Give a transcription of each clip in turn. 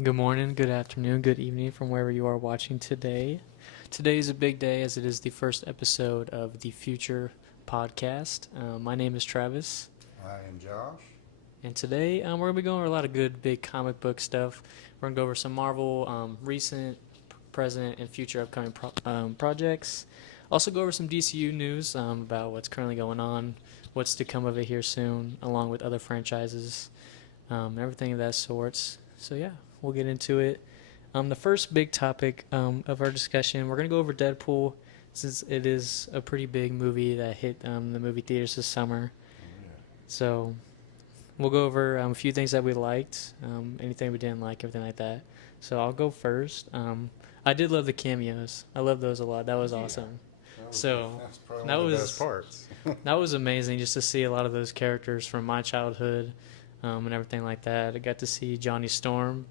Good morning, good afternoon, good evening from wherever you are watching today. Today is a big day as it is the first episode of the Future podcast. My name is Travis, I am Josh. and today we're going to be going over a lot of good big comic book stuff. We're going to go over some Marvel recent, present, and future upcoming projects. Also, go over some DCU news about what's currently going on, what's to come of it here soon, along with other franchises, everything of that sorts. So, yeah, we'll get into it. The first big topic of our discussion, we're going to go over Deadpool since it is a pretty big movie that hit the movie theaters this summer. Yeah. So we'll go over a few things that we liked, anything we didn't like, everything like that. So I'll go first. I did love the cameos. I love those a lot. That was awesome. So That's probably that one of the was best parts. that was amazing just to see a lot of those characters from my childhood and everything like that. I got to see Johnny Storm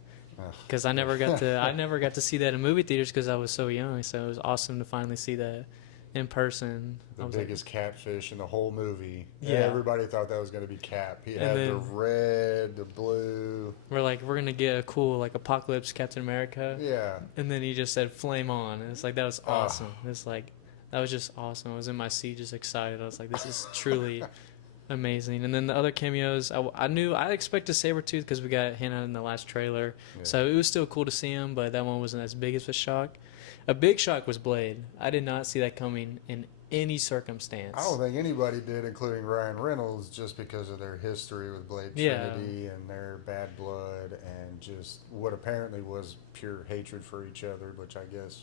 because I never got to see that in movie theaters because I was so young. So it was awesome to finally see that in person. The biggest catfish in the whole movie. Yeah. Everybody thought that was going to be Cap. He had the red, the blue. We're gonna get a cool apocalypse Captain America. Yeah. And then he just said "flame on," and it's like that was awesome. It's like that was just awesome. I was in my seat just excited. I was like, this is truly amazing. And then the other cameos, I expected Sabretooth because we got him out in the last trailer. Yeah. So it was still cool to see him, but that one wasn't as big as a shock. A big shock was Blade. I did not see that coming in any circumstance. I don't think anybody did, including Ryan Reynolds, just because of their history with Blade Trinity and their bad blood and just what apparently was pure hatred for each other, which I guess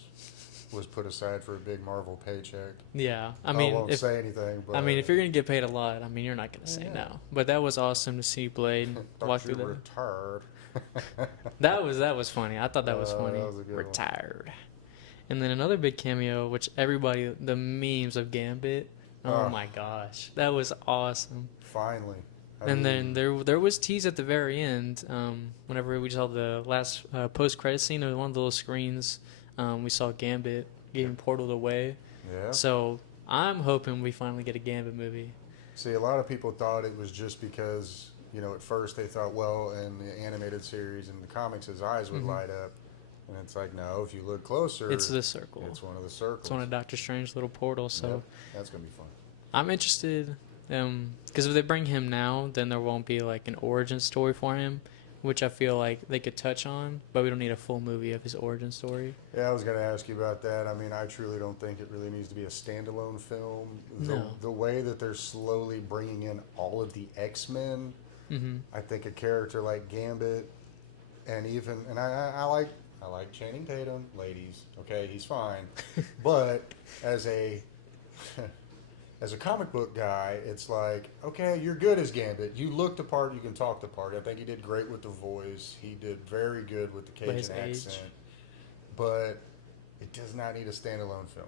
was put aside for a big Marvel paycheck. Yeah, I won't say anything. But if you're gonna get paid a lot, you're not gonna say no. But that was awesome to see Blade walk through that. Retired. that was funny. I thought that was funny. That was a good retired. One. And then another big cameo, which the memes of Gambit. Oh my gosh, that was awesome. Finally. Then there was tease at the very end. Whenever we saw the last post credit scene, on one of the little screens. We saw Gambit getting portaled away. Yeah. So I'm hoping we finally get a Gambit movie. See, a lot of people thought it was just because, at first they thought, well, in the animated series and the comics, his eyes would light up. And it's like, no, if you look closer, it's the circle. It's one of the circles. It's one of Doctor Strange's little portals. So that's going to be fun. I'm interested because if they bring him now, then there won't be an origin story for him, which I feel like they could touch on, but we don't need a full movie of his origin story. Yeah, I was going to ask you about that. I truly don't think it really needs to be a standalone film. The way that they're slowly bringing in all of the X-Men, I think a character like Gambit, and I like Channing Tatum, ladies. Okay, he's fine, but as a comic book guy, it's like, okay, you're good as Gambit. You look the part, you can talk the part. I think he did great with the voice. He did very good with the Cajun accent. But it does not need a standalone film.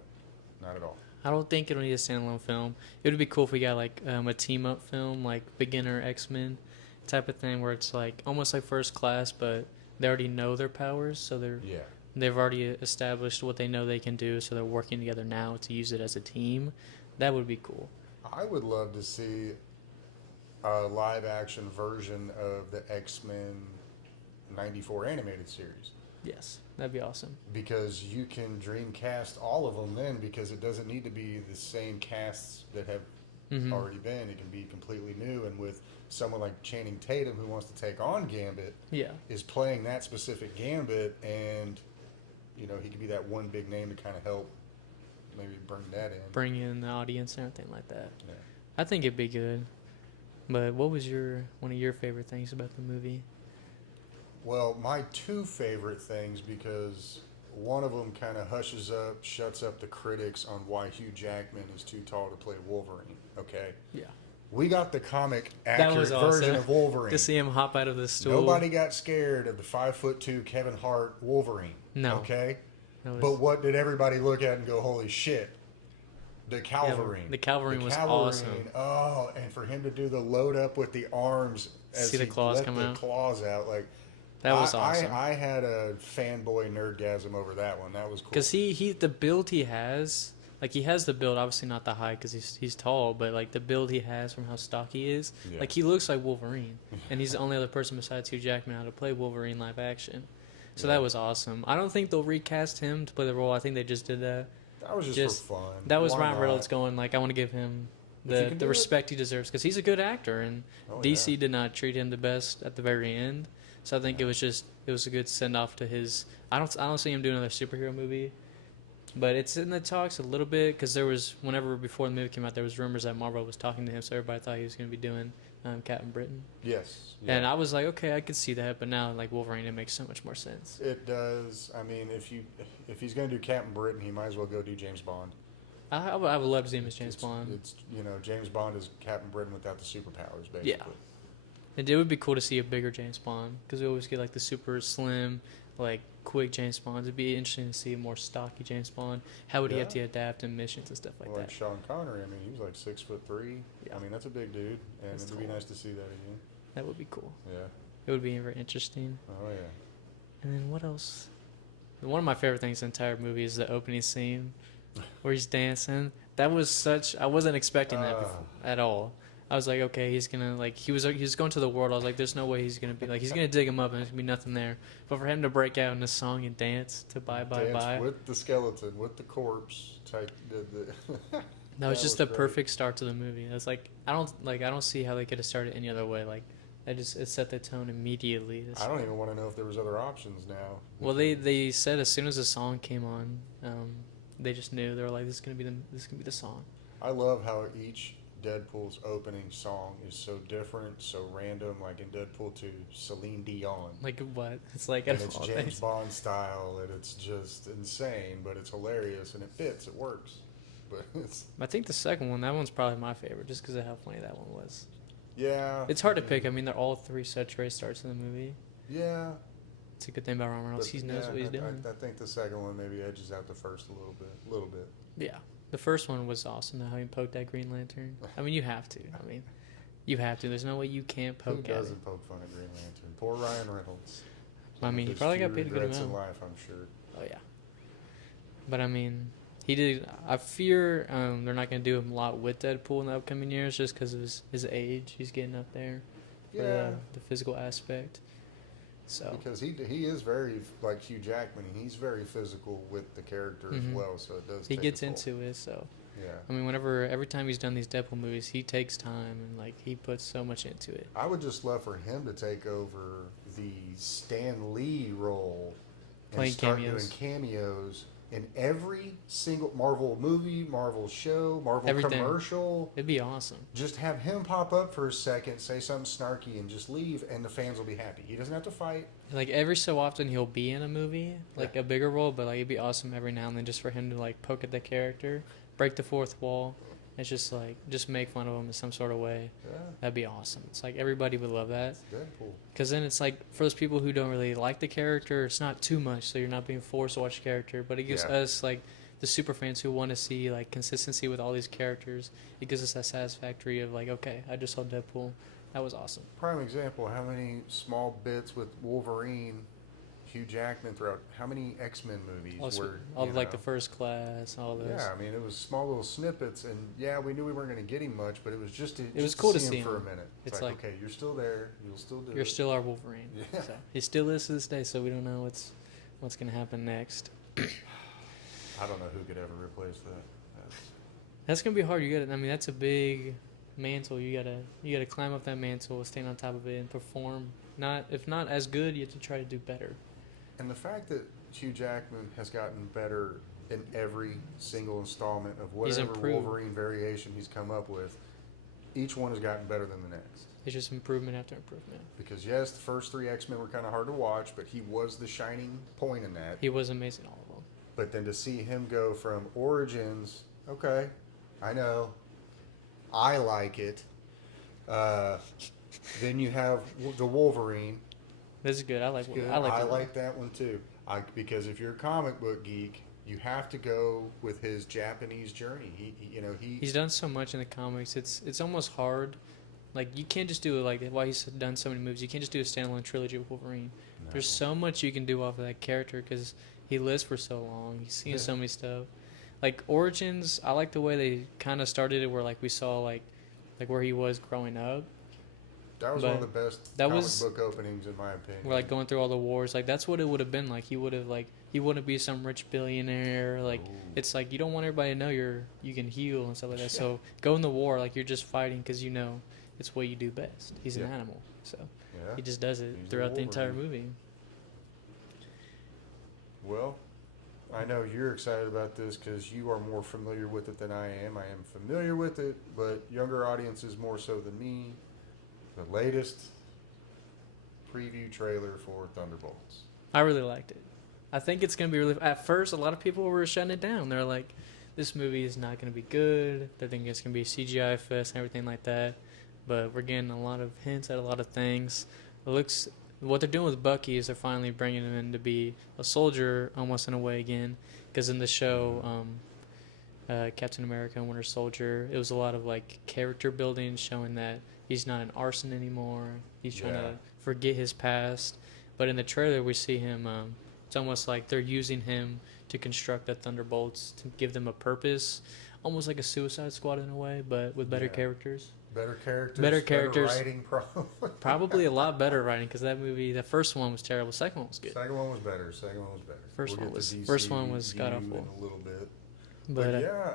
Not at all. I don't think it'll need a standalone film. It would be cool if we got a team-up film, like beginner X-Men type of thing, where it's almost like First Class, but they already know their powers, so they've already established what they know they can do, so they're working together now to use it as a team. That would be cool. I would love to see a live-action version of the X-Men 94 animated series. Yes, that'd be awesome. Because you can dreamcast all of them then, because it doesn't need to be the same casts that have already been. It can be completely new, and with someone like Channing Tatum who wants to take on Gambit, is playing that specific Gambit, and he could be that one big name to kind of help maybe bring in the audience and everything like that. Yeah. I think it'd be good. But what was one of your favorite things about the movie? Well, my two favorite things, because one of them kind of shuts up the critics on why Hugh Jackman is too tall to play Wolverine. Okay. Yeah. We got the comic accurate version of Wolverine. To see him hop out of the stool. Nobody got scared of the 5'2" Kevin Hart Wolverine. No. Okay. But what did everybody look at and go, holy shit? The Calverine. Yeah, the Calverine was awesome. Oh, and for him to do the load up with the arms as see the claws come out. Claws out, that was awesome. I had a fanboy nerdgasm over that one. That was cool. Because the build he has, he has the build, obviously not the height because he's tall, but the build he has from how stocky he is, he looks like Wolverine, and he's the only other person besides Hugh Jackman to play Wolverine live action. So Yeah. that was awesome. I don't think they'll recast him to play the role. I think they just did that. That was just for fun. That was Why Ryan not? Reynolds going like, I want to give him If you the can the do it. respect he deserves because he's a good actor, and Oh, DC yeah. did not treat him the best at the very end. So I think it was a good send off to his. I don't see him doing another superhero movie, but it's in the talks a little bit because there was whenever before the movie came out there was rumors that Marvel was talking to him, so everybody thought he was going to be doing Captain Britain. Yes. Yeah. And I was like, okay, I could see that, but now like Wolverine, it makes so much more sense. It does. I mean, if he's going to do Captain Britain, he might as well go do James Bond. I would love to see him as James It's- Bond. It's James Bond is Captain Britain without the superpowers, basically. Yeah. And it would be cool to see a bigger James Bond because we always get like the super slim, like quick James Bonds. It'd be interesting to see a more stocky James Bond. How would he have to Yeah. adapt in missions and stuff like Like that? Sean Connery, I mean, he was like 6'3". Yeah. I mean, that's a big dude, and That's it'd be tall. nice to see that again. That would be cool. Yeah. It would be very interesting. Oh yeah. And then what else? One of my favorite things in the entire movie is the opening scene where he's dancing. That was such. I wasn't expecting that before, at all. I was like, okay, he's gonna like he was going to the world. I was like, there's no way he's gonna be like he's gonna dig him up and there's gonna be nothing there. But for him to break out in a song and dance to Bye Bye Dance Bye, with the skeleton, with the corpse type. that was just was a great. perfect start to the movie. It's like I don't see how they could have started any other way. Like it set the tone immediately. I don't even want to know if there was other options now. Well, they said as soon as the song came on, they just knew they were like this is gonna be the song. I love how each Deadpool's opening song is so different, so random. Like in Deadpool 2, Celine Dion. Like what? It's like And out of it's all James things. Bond style, and it's just insane, but it's hilarious, and it fits, it works. But it's I think the second one, that one's probably my favorite, just because of how funny that one was. yeah. It's hard to pick. I mean, they're all three such great starts in the movie. Yeah. It's a good thing about Ryan Reynolds. But, He knows yeah, what he's I doing. think the second one maybe edges out the first a little bit. Yeah, the first one was awesome. How he poked that Green Lantern. I mean, you have to. I mean, you have to. There's no way you can't Who poke at it. doesn't poke fun at Green Lantern? Poor Ryan Reynolds. I mean, he There's probably got few paid a good regrets amount. in life, I'm sure. Oh yeah. But I mean, he did. I fear they're not going to do a lot with Deadpool in the upcoming years, just because of his age. He's getting up there for Yeah. the physical aspect. So Because he is very like Hugh Jackman. He's very physical with the character as Mhm. well, so it does. he take gets a toll. into it. So Yeah, I mean, every time he's done these Deadpool movies, he takes time and like he puts so much into it. I would just love for him to take over the Stan Lee role and Playing start cameos. doing cameos in every single Marvel movie, Marvel show, Marvel Everything. commercial. It'd be awesome. Just have him pop up for a second, say something snarky, and just leave, and the fans will be happy. He doesn't have to fight. Like every so often he'll be in a movie, like Yeah. a bigger role, but like it'd be awesome every now and then just for him to like poke at the character, break the fourth wall. It's just like just make fun of him in some sort of way. Yeah, That'd be awesome. It's like everybody would love that. it's Deadpool. Because then it's like for those people who don't really like the character, it's not too much, so you're not being forced to watch the character. But it gives Yeah. us like the super fans who want to see like consistency with all these characters. It gives us that satisfactory of like, okay, I just saw Deadpool, that was awesome. Prime example, how many small bits with Wolverine, Hugh Jackman throughout how many X-Men movies Also, were all you like know? the First Class, all those. Yeah, I mean it was small little snippets, and yeah, we knew we weren't going to get him much, but it was just It was cool to see see him for a him. minute. It's like, like- okay, you're still there, you'll still do You're it. still our Wolverine. Yeah. So he still is to this day, so we don't know what's gonna happen next. I don't know who could ever replace that. That's gonna be hard. I mean, that's a big mantle. You gotta climb up that mantle, stand on top of it, and perform. If not as good, you have to try to do better. And the fact that Hugh Jackman has gotten better in every single installment of He's whatever improved. Wolverine variation he's come up with, each one has gotten better than the next. It's just improvement after improvement. Because yes, the first three X-Men were kind of hard to watch, but he was the shining point in that. He was amazing, all of them. But then to see him go from Origins, okay, I know, I like it. Then you have the Wolverine. This is good. I like. It's good. I like. I Wolverine. like that one too. Because if you're a comic book geek, you have to go with his Japanese journey. He's done so much in the comics. It's almost hard. Like you can't just do it like why he's done so many movies. You can't just do a standalone trilogy with Wolverine. No. There's so much you can do off of that character because he lives for so long. He's seen Yeah. so many stuff. Like Origins, I like the way they kind of started it where like we saw like where he was growing up. That was one of the best that comic was book openings, in my opinion. we're like going through all the wars. Like that's what it would have been like. He wouldn't be some rich billionaire. Like Ooh. it's like you don't want everybody to know you can heal and stuff like that. So go in the war like you're just fighting because you know it's what you do best. He's an animal, so Yeah. he just does it He's a throughout the entire Wolverine. movie. Well, I know you're excited about this because you are more familiar with it than I am. I am familiar with it, but younger audiences more so than me. The latest preview trailer for Thunderbolts. I really liked it. I think it's gonna be really. At first, a lot of people were shutting it down. They're like, "This movie is not gonna be good." They're thinking it's gonna be a CGI fest and everything like that. But we're getting a lot of hints at a lot of things. It looks what they're doing with Bucky is they're finally bringing him in to be a soldier almost in a way again. Because in the show, Captain America and Winter Soldier, it was a lot of like character building, showing that he's not an arson anymore. He's trying to forget his past. But in the trailer, we see him. It's almost like they're using him to construct the Thunderbolts to give them a purpose, almost like a Suicide Squad in a way, but with better characters. Better characters. Better characters. Writing, probably. Probably a lot better writing because that movie, the first one was terrible. The second one was good. Second one was better. First one was god awful. In a little bit. But yeah,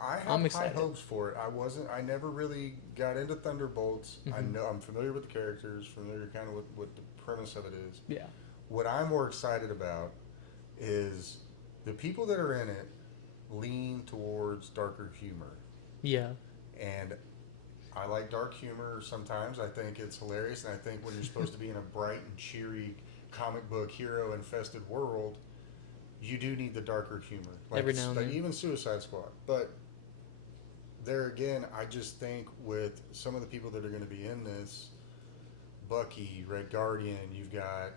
I have I'm high excited. hopes for it. I never really got into Thunderbolts. I Mhm. know I'm familiar with the characters, familiar kind of with what the premise of it is. Yeah. What I'm more excited about is the people that are in it lean towards darker humor. Yeah. And I like dark humor sometimes. I think it's hilarious. And I think when you're supposed to be in a bright and cheery comic book hero infested world, you do need the darker humor. Like, Every now and then. Even Suicide Squad. But there again, I just think with some of the people that are going to be in this, Bucky, Red Guardian, you've got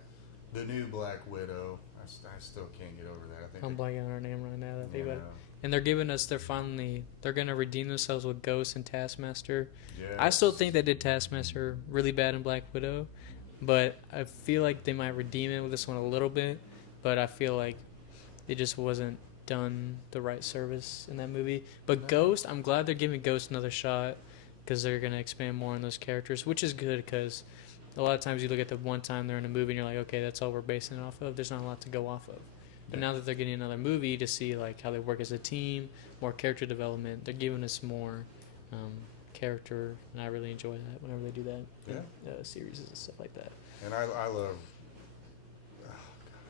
the new Black Widow. I still can't get over that. I think I'm blanking on her name right now. That you about know, it. And they're giving us, they're going to redeem themselves with Ghost and Taskmaster. yes. I still think they did Taskmaster really bad in Black Widow, but I feel like they might redeem it with this one a little bit, but I feel like it just wasn't done the right service in that movie. But No. Ghost, I'm glad they're giving Ghost another shot because they're going to expand more on those characters, which is good because a lot of times you look at the one time they're in a movie and you're like, okay, that's all we're basing it off of. There's not a lot to go off of. But now that they're getting another movie to see like how they work as a team, more character development, they're giving us more character, and I really enjoy that whenever they do that in series and stuff like that. And I love.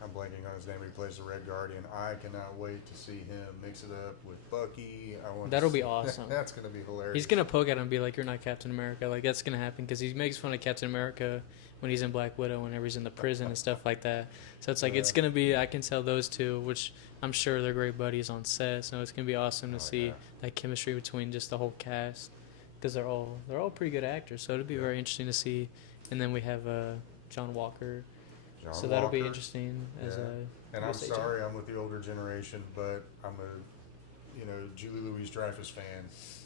I'm blanking on his name. He plays the Red Guardian. I cannot wait to see him mix it up with Bucky. That'll be awesome. That's going to be hilarious. He's gonna poke at him and be like, "You're not Captain America." Like that's gonna happen because he makes fun of Captain America when he's in Black Widow, whenever he's in the prison and stuff like that. So it's like it's gonna be. I can tell those two, which I'm sure they're great buddies on set. So it's gonna be awesome to see that chemistry between just the whole cast because they're all pretty good actors. So it'll be very interesting to see. And then we have John Walker. So that'll be interesting as a. And I'm US agent. sorry, I'm with the older generation, but I'm a Julie Louis-Dreyfus fan.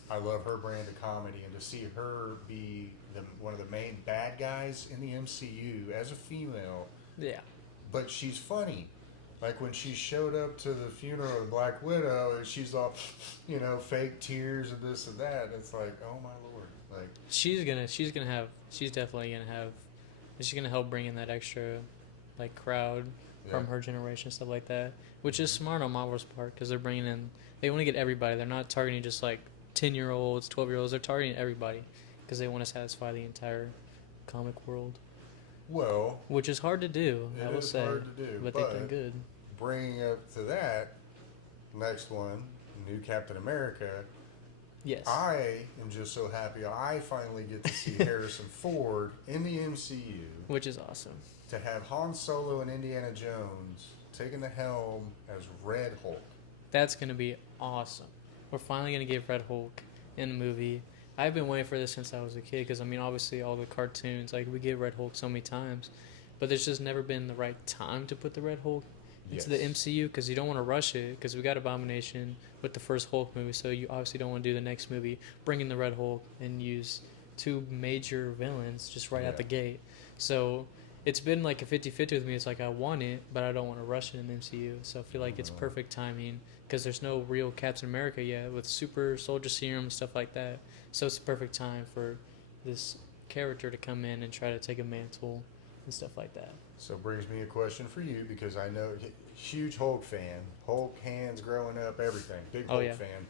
I love her brand of comedy, and to see her be one of the main bad guys in the MCU as a female, Yeah. but she's funny. Like when she showed up to the funeral of Black Widow, and she's all, fake tears and this and that. It's like, oh my lord, like She's definitely gonna have. She's gonna help bring in that extra, like crowd from her generation, stuff like that, which is smart on Marvel's part because they're bringing in. They want to get everybody. They're not targeting just like 10-year-olds, 12-year-olds. They're targeting everybody because they want to satisfy the entire comic world. Well, which is hard to do. I will say, hard to do, but they've done good. Bringing up to that, next one, new Captain America. Yes. I am just so happy I finally get to see Harrison Ford in the MCU. Which is awesome. To have Han Solo and Indiana Jones taking the helm as Red Hulk. That's going to be awesome. We're finally going to get Red Hulk in the movie. I've been waiting for this since I was a kid because, obviously all the cartoons, like we get Red Hulk so many times, but there's just never been the right time to put the Red Hulk into the MCU because you don't want to rush it because we got Abomination with the first Hulk movie, so you obviously don't want to do the next movie, bring in the Red Hulk and use two major villains just right out the gate. So it's been like a 50-50 with me. It's like I want it, but I don't want to rush it in the MCU. So I feel like it's perfect timing because there's no real Captain America yet with super soldier serum and stuff like that. So it's the perfect time for this character to come in and try to take a mantle and stuff like that. So brings me a question for you, because I know huge Hulk fan, Hulk hands growing up, everything, big Oh, Hulk yeah. fan.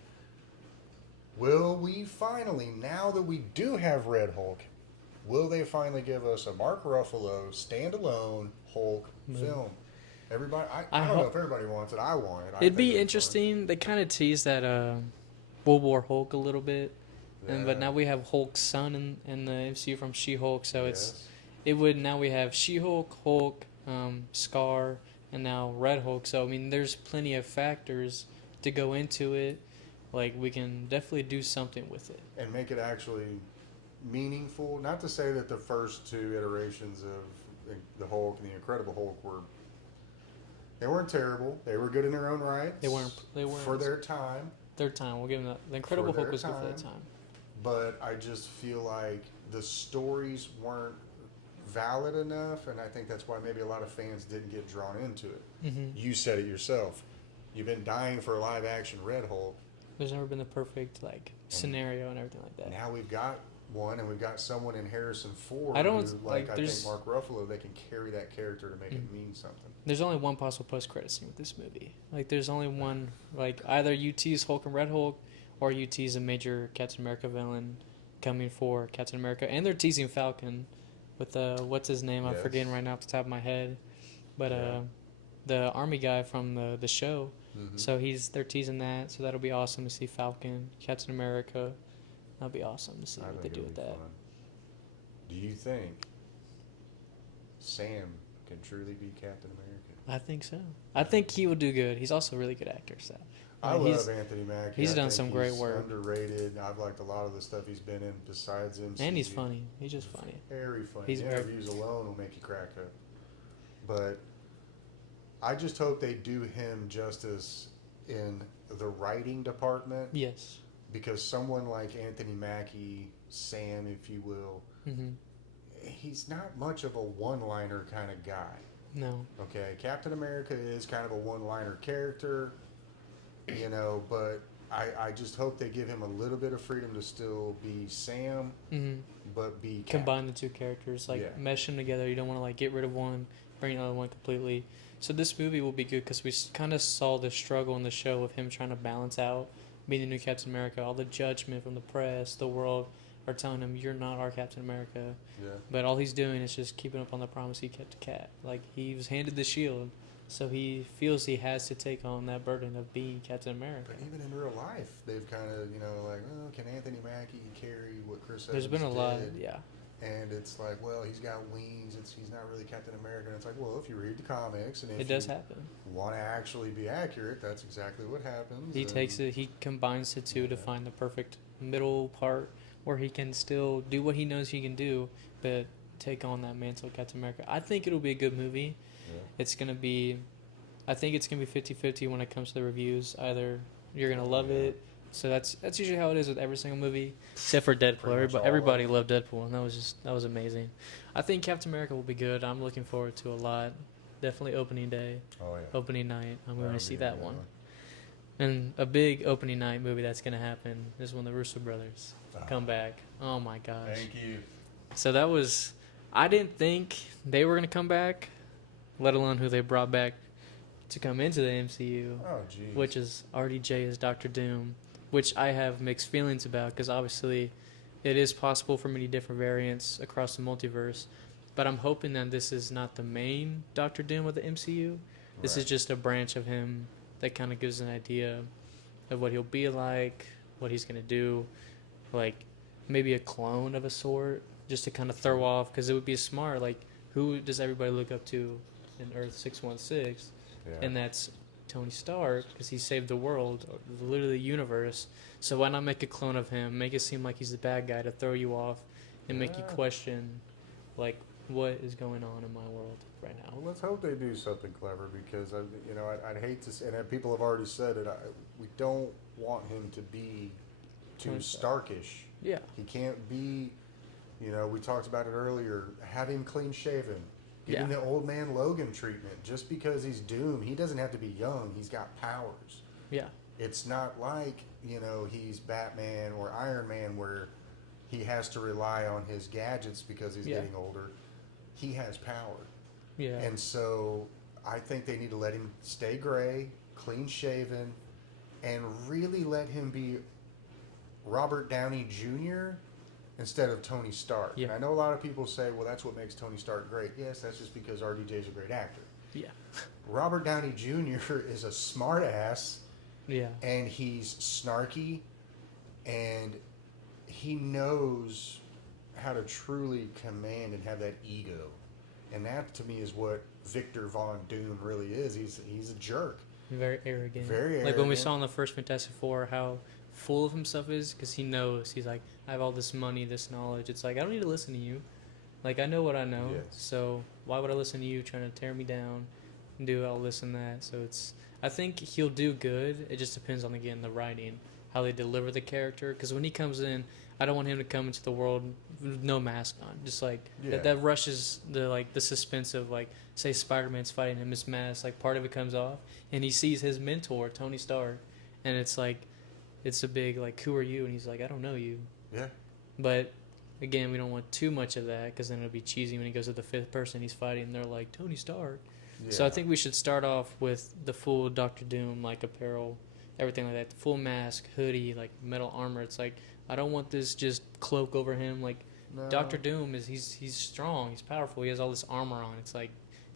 Will we finally, now that we do have Red Hulk, will they finally give us a Mark Ruffalo standalone Hulk film? Everybody, I don't know if everybody wants it. I want it. I It'd think be it'd interesting. They kind of teased that World War Hulk a little bit, fun. but now we have Hulk's son in the MCU from She-Hulk, so Yes. it would now we have She-Hulk, Hulk, Scar, and now Red Hulk. So I mean, there's plenty of factors to go into it. Like we can definitely do something with it. And make it actually meaningful. Not to say that the first two iterations of the Hulk and the Incredible Hulk they weren't terrible. They were good in their own right. They weren't. They weren't for their time. Third time, we'll give them that. The Incredible Hulk was good for that time. But I just feel like the stories weren't valid enough, and I think that's why maybe a lot of fans didn't get drawn into it. Mm-hmm. You said it yourself. You've been dying for a live action Red Hulk. There's never been the perfect scenario and everything like that. Now we've got one, and we've got someone in Harrison Ford. I don't who, like. I think Mark Ruffalo. They can carry that character to make it mean something. There's only one possible post-credit scene with this movie. Like, there's only one. Like, either you tease Hulk and Red Hulk, or you tease a major Captain America villain coming for Captain America, and they're teasing Falcon with what's his name? I'm Yes. forgetting right now off the top of my head, but Yeah. the army guy from the show. Mm-hmm. So they're teasing that. So that'll be awesome to see Falcon, Captain America. That'll be awesome to see what they do with that. Fun. Do you think Sam can truly be Captain America? I think so. I think he will do good. He's also a really good actor. So I love Anthony Mackie. He's I done think some great work. Underrated. I've liked a lot of the stuff he's been in besides him. And he's funny. He's just funny. Very funny. He's The interviews alone will make you crack up. But I just hope they do him justice in the writing department, Yes. because someone like Anthony Mackie, Sam, if you will, Mm-hmm. he's not much of a one-liner kind of guy. No. Okay, Captain America is kind of a one-liner character, but I just hope they give him a little bit of freedom to still be Sam, Mm-hmm. but be Captain. Combine the two characters, mesh them together. You don't want to get rid of one, bring the other one completely. So this movie will be good because we kind of saw the struggle in the show of him trying to balance out being the new Captain America. All the judgment from the press, the world are telling him, "You're not our Captain America." Yeah. But all he's doing is just keeping up on the promise he kept to Cap. Like, he was handed the shield, so he feels he has to take on that burden of being Captain America. But even in real life, they've kind of, can Anthony Mackie carry what Chris Evans There's been a lot, did? yeah. And it's like, well, he's got wings. He's not really Captain America. And it's like, well, if you read the comics and if It does you happen. want to actually be accurate, that's exactly what happens. He combines the two to find the perfect middle part where he can still do what he knows he can do, but take on that mantle of Captain America. I think it'll be a good movie. Yeah. I think it's going to be 50-50 when it comes to the reviews. Either you're going to love it. So that's usually how it is with every single movie, except for Deadpool. Everybody loved Deadpool, and that was amazing. I think Captain America will be good. I'm looking forward to a lot. Definitely opening day, Oh, yeah. opening night. I'm going That'll to see be that a good one. And a big opening night movie that's going to happen is when the Russo brothers come back. Oh my gosh. Thank you. So I didn't think they were going to come back, let alone who they brought back to come into the MCU, Oh, geez. which is RDJ as Doctor Doom, which I have mixed feelings about because obviously it is possible for many different variants across the multiverse. But I'm hoping that this is not the main Doctor Doom of the MCU. This is Right. just a branch of him that kind of gives an idea of what he'll be like, what he's going to do, like maybe a clone of a sort, just to kind of throw off, because it would be smart. Like, who does everybody look up to in Earth 616? Yeah. And that's Tony Stark, because he saved the world, or literally the universe. So why not make a clone of him, make it seem like he's the bad guy to throw you off and make you Yeah. question, like, what is going on in my world right now? Well, let's hope they do something clever, because I'd hate to, and people have already said it. We don't want him to be too Tony Stark. Starkish. Yeah. He can't be. We talked about it earlier. Have him clean shaven. Give him Yeah. the old man Logan treatment. Just because he's Doom, he doesn't have to be young. He's got powers. Yeah. It's not like he's Batman or Iron Man, where he has to rely on his gadgets because he's Yeah. getting older. He has power. Yeah. And so I think they need to let him stay gray, clean shaven, and really let him be Robert Downey Jr. instead of Tony Stark. Yeah. And I know a lot of people say, well, that's what makes Tony Stark great. Yes, that's just because RDJ is a great actor. Yeah. Robert Downey Jr. is a smart ass, Yeah. and he's snarky, and he knows how to truly command and have that ego. And that, to me, is what Victor Von Doom really is. He's a jerk. Very arrogant. Very Like when we arrogant. saw in the first Fantastic Four how full of himself is, because he knows, he's like, I have all this money, this knowledge. It's like, I don't need to listen to you. Like, I know what I know. Yes. So why would I listen to you trying to tear me down and do all this and that? So I think he'll do good. It just depends on, again, the writing, how they deliver the character. Because when he comes in, I don't want him to come into the world with no mask on. Just like Yeah. that rushes the suspense of, like, say Spider-Man's fighting him, his mask, like part of it comes off, and he sees his mentor Tony Stark, and it's like, it's a big like, who are you? And he's like, I don't know you. Yeah. But again, we don't want too much of that, because then it'll be cheesy when he goes to the fifth person he's fighting, and they're like, Tony Stark. Yeah. So I think we should start off with the full Doctor Doom like apparel, everything like that, the full mask, hoodie, like metal armor. It's like, I don't want this just cloak over him. Like No. Doctor Doom is he's strong, he's powerful, he has all this armor on. It's like,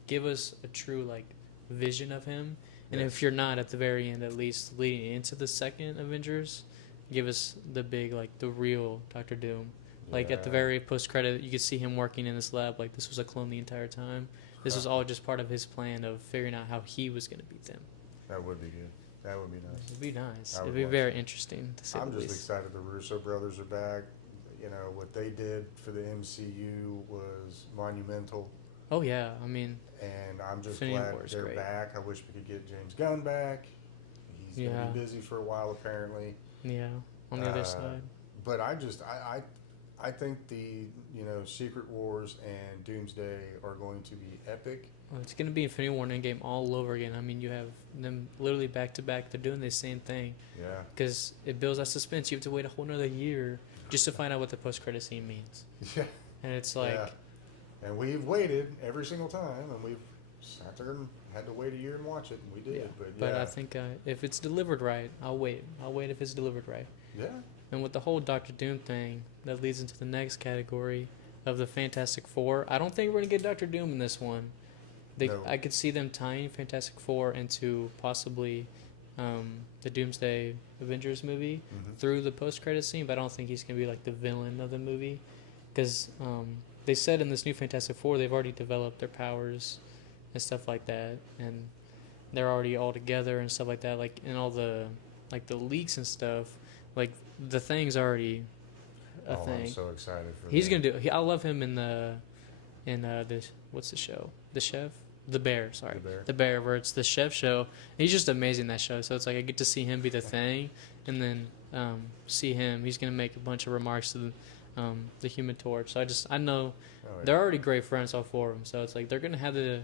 give us a true like vision of him. And Yes. if you're not, at the very end, at least leading into the second Avengers, give us the big like the real Doctor Doom. Like at the Yeah. very post credit, you could see him working in this lab. Like this was a clone the entire time. This was all just part of his plan of figuring out how he was going to beat them. That would be good. That would be nice. It'd be nice. I would It'd be watch very it. interesting to say I'm the just least. excited the Russo brothers are back. You know, what they did for the MCU was monumental, Oh yeah, I mean, and I'm just Infinity glad War is they're great. back. I wish we could get James Gunn back. He's going Yeah. to be busy for a while, apparently. yeah. On the other Uh, side, But I think the, Secret Wars and Doomsday are going to be epic. well, it's going to be Infinity War and Endgame all over again. I mean, you have them literally back to back. They're doing the same thing Yeah. because it builds that suspense. You have to wait a whole another year just to find out what the post credit scene means. Yeah. And it's like, Yeah. And we've waited every single time, and we've sat there and had to wait a year and watch it, and we did. yeah. But But yeah. I think if it's delivered right, I'll wait. I'll wait if it's delivered right. Yeah. And with the whole Doctor Doom thing, that leads into the next category of the Fantastic Four. I don't think we're gonna get Doctor Doom in this one. No. I could see them tying Fantastic Four into possibly the Doomsday Avengers movie Mhm. through the post-credit scene, but I don't think he's gonna be like the villain of the movie, because they said in this new Fantastic Four they've already developed their powers and stuff like that, and they're already all together and stuff like that. Like in all the leaks and stuff, like the Thing's already a Oh, thing. I'm so excited for He's that. gonna do. I love him in this. What's the show? The Chef, The Bear. Sorry, The Bear. Where it's the Chef show. He's just amazing in that show. So it's like I get to see him be the Thing, and then see him. He's gonna make a bunch of remarks to the Human Torch. So I know Oh, yeah. they're already great friends, all four of them. So it's like they're gonna have the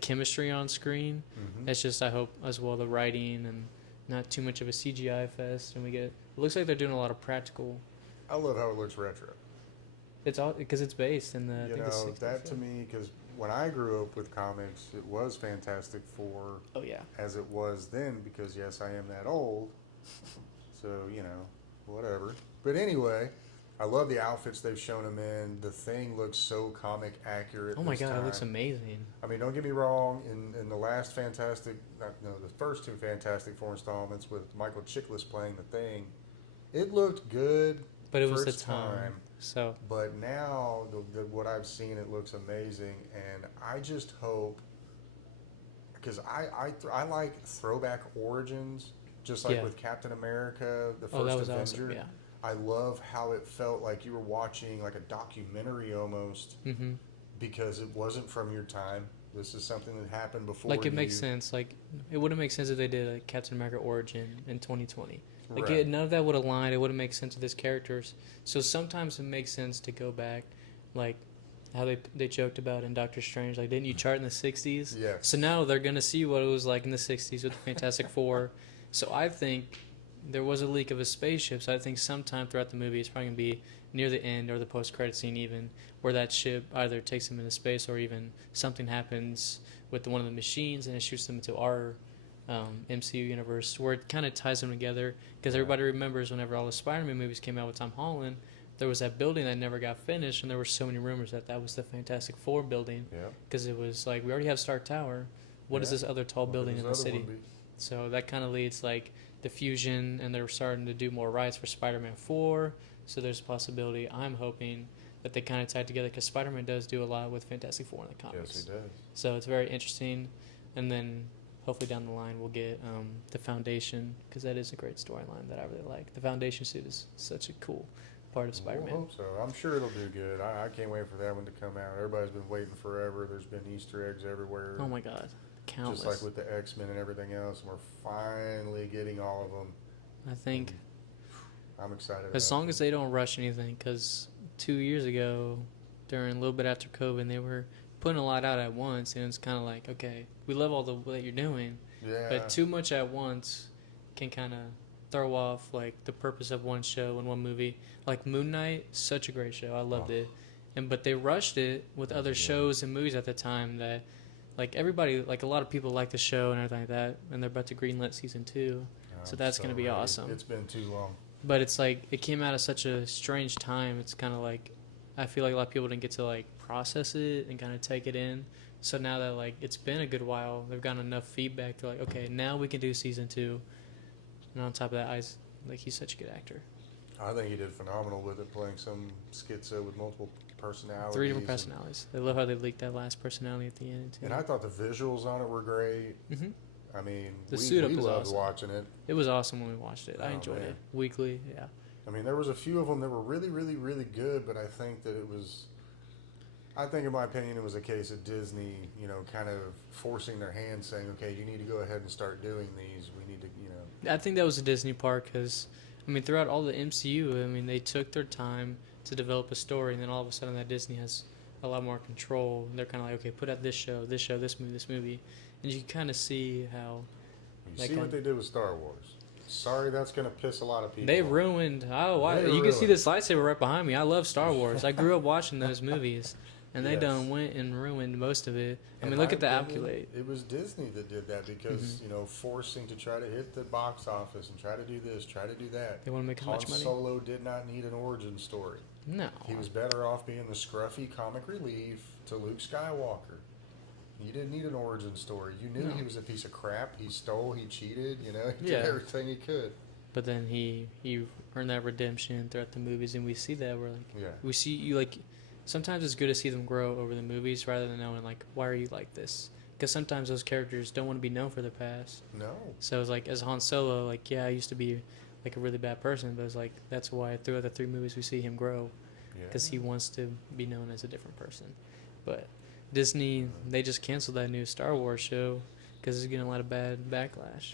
chemistry on screen. Mhm. It's just I hope as well the writing and not too much of a CGI fest, and we get. It looks like they're doing a lot of practical. I love how it looks retro. It's all because it's based in the. I You think the know, 60s, that to yeah. me, because when I grew up with comics, it was Fantastic Four Oh yeah. as it was then, because yes, I am that old. So, whatever. But anyway, I love the outfits they've shown him in. The Thing looks so comic accurate. Oh my this god, time. it looks amazing. I mean, don't get me wrong. In the last the first two Fantastic Four installments with Michael Chiklis playing the Thing, it looked good. But it was the first time. So But now, what I've seen, it looks amazing, and I just hope, because I like throwback origins, just like Yeah. with Captain America, the oh, first that was Avenger. awesome. Yeah. I love how it felt like you were watching like a documentary almost, Mm-hmm. because it wasn't from your time. This is something that happened before. Like it makes you. sense. Like it wouldn't make sense if they did a Captain America origin in 2020. Like Right. none of that would align. It wouldn't make sense with his characters. So sometimes it makes sense to go back, like how they joked about in Doctor Strange. Like, didn't you chart in the 60s? Yes. So now they're gonna see what it was like in the 60s with the Fantastic Four. So I think there was a leak of a spaceship. So I think sometime throughout the movie it's probably gonna be near the end or the post-credit scene even, where that ship either takes them into space or even something happens with one of the machines and it shoots them into our MCU universe, where it kind of ties them together. Because everybody remembers whenever all the Spider-Man movies came out with Tom Holland, there was that building that never got finished, and there were so many rumors that that was the Fantastic Four building. Yeah. Because it was like, we already have Stark Tower. What is this other tall building in the city? So that kind of leads like the fusion, and they're starting to do more rights for Spider-Man 4. So there's a possibility. I'm hoping that they kind of tie together, because Spider-Man does do a lot with Fantastic Four in the comics. Yes, he does. So it's very interesting, and then hopefully down the line we'll get the Foundation, because that is a great storyline that I really like. The Foundation suit is such a cool part of Spider-Man. I hope so. I'm sure it'll do good. I can't wait for that one to come out. Everybody's been waiting forever. There's been Easter eggs everywhere. Oh my God, countless. Just like with the X-Men and everything else, and we're finally getting all of them. I think I'm excited. as long as they don't rush anything, because 2 years ago, during a little bit after COVID, they were putting a lot out at once, and it's kind of like, okay, we love all the what you're doing, but too much at once can kind of throw off like the purpose of one show and one movie. Like Moon Knight, such a great show, I loved it, but they rushed it with other shows and movies at the time that, like, everybody, like a lot of people like the show and everything like that, and they're about to greenlit season 2, so that's gonna be awesome. It's been too long. But it's like, it came out at such a strange time. It's kind of like, I feel like a lot of people didn't get to like process it and kind of take it in. So now that like it's been a good while, they've gotten enough feedback to like, okay, now we can do season 2. And on top of that, he's such a good actor. I think he did phenomenal with it, playing some schizo with multiple personalities. 3 different personalities. I love how they leaked that last personality at the end too. And I thought the visuals on it were great. Mm-hmm. I mean, the we suit up was loved awesome. watching it. It was awesome when we watched it. I enjoyed it weekly. Yeah. I mean, there was a few of them that were really, really, really good, but I think that it was. I think, in my opinion, it was a case of Disney, kind of forcing their hand, saying, "Okay, you need to go ahead and start doing these. We need to, I think that was the Disney part, because, I mean, throughout all the MCU, I mean, they took their time to develop a story, and then all of a sudden that Disney has a lot more control. And they're kind of like, okay, put out this show, this movie. And you can kind of see how... You see what they did with Star Wars. Sorry, that's going to piss a lot of people They off. ruined... you can see this lightsaber right behind me. I love Star Wars. I grew up watching those movies. And they done went and ruined most of it. I mean, look at the accolade. It was Disney that did that because, forcing to try to hit the box office and try to do this, try to do that. They want to make as much money. Han Solo did not need an origin story. No. He was better off being the scruffy comic relief to Luke Skywalker. You didn't need an origin story. You knew he was a piece of crap. He stole, he cheated, he did everything he could. But then he earned that redemption throughout the movies, and we see that. We're like, we see you like... Sometimes it's good to see them grow over the movies rather than knowing, like, why are you like this? Because sometimes those characters don't want to be known for their past. No. So it's like, as Han Solo, like, I used to be, like, a really bad person, but it's like, that's why throughout the 3 movies we see him grow. Because he wants to be known as a different person. But Disney, they just canceled that new Star Wars show because it's getting a lot of bad backlash.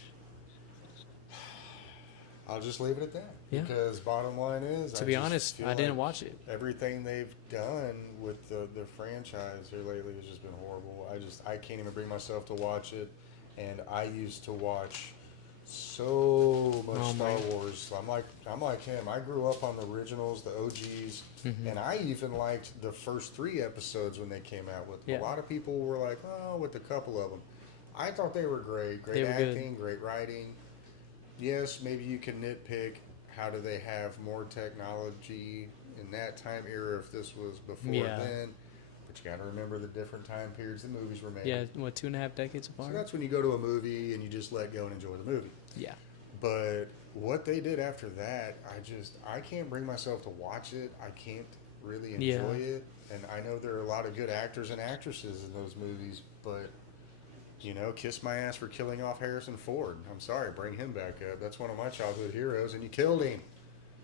I'll just leave it at that. Yeah. Because bottom line is, to be honest, I didn't watch it. Everything they've done with the franchise here lately has just been horrible. I can't even bring myself to watch it. And I used to watch so much Star Wars. I'm like him. I grew up on the originals, the OGs, and I even liked the first 3 episodes when they came out with them. A lot of people were like, oh, with a couple of them. I thought they were great. Great acting, great writing. Yes, maybe you can nitpick how do they have more technology in that time era if this was before then. But you got to remember the different time periods the movies were made. Yeah, 2.5 decades apart? So that's when you go to a movie and you just let go and enjoy the movie. Yeah. But what they did after that, I can't bring myself to watch it. I can't really enjoy it. And I know there are a lot of good actors and actresses in those movies, but... kiss my ass for killing off Harrison Ford. I'm sorry, bring him back up. That's one of my childhood heroes, and you killed him.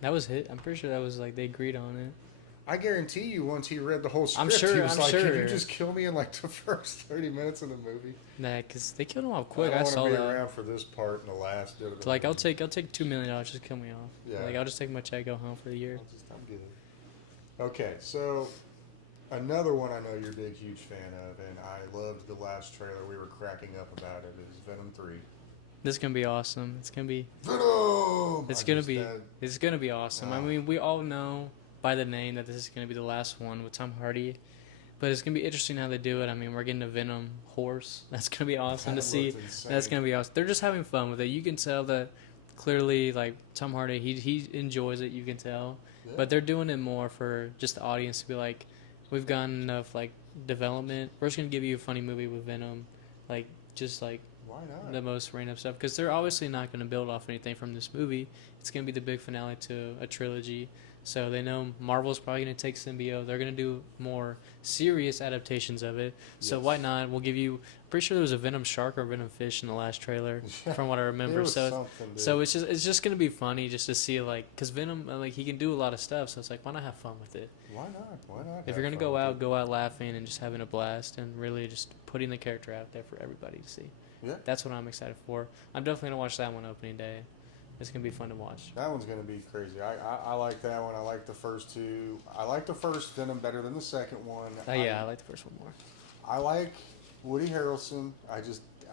That was hit. I'm pretty sure that was like they agreed on it. I guarantee you, once he read the whole script, he was like, "Can you just kill me in like the first 30 minutes of the movie?" Nah, because they killed him off quick. I saw that. I want to be around for this part in the last bit of the movie. I'll take $2 million. Just kill me off. Yeah. I'll just take my check, go home for the year. I'm good. Okay, so. Another one I know you're a big, huge fan of, and I loved the last trailer. We were cracking up about it. Is Venom 3. This is gonna be awesome. It's gonna be Venom. It's gonna be awesome. I mean, we all know by the name that this is going to be the last one with Tom Hardy. But it's going to be interesting how they do it. I mean, we're getting a Venom horse. That's going to be awesome to see. That's going to be awesome. They're just having fun with it. You can tell that clearly, like, Tom Hardy, he enjoys it, you can tell. Yeah. But they're doing it more for just the audience to be like, we've gotten enough, like, development. We're just going to give you a funny movie with Venom. Like, just, like, why not? The most random stuff. Because they're obviously not going to build off anything from this movie. It's going to be the big finale to a trilogy. So they know Marvel's probably going to take symbiote. They're going to do more serious adaptations of it. So why not? We'll give you. Pretty sure there was a Venom shark or Venom fish in the last trailer, from what I remember. So it's just going to be funny just to see, like, because Venom, like, he can do a lot of stuff. So it's like, why not have fun with it? Why not? Why not? If you're going to go out laughing and just having a blast and really just putting the character out there for everybody to see. Yeah. That's what I'm excited for. I'm definitely going to watch that one opening day. It's going to be fun to watch. That one's going to be crazy. I like that one. I like the first two. I like the first Venom better than the second one. I like the first one more. I like Woody Harrelson. I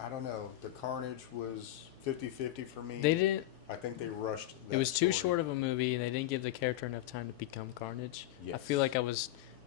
don't know. The Carnage was 50-50 for me. I think they rushed that. It was too short of a movie, and they didn't give the character enough time to become Carnage. Yes. I feel like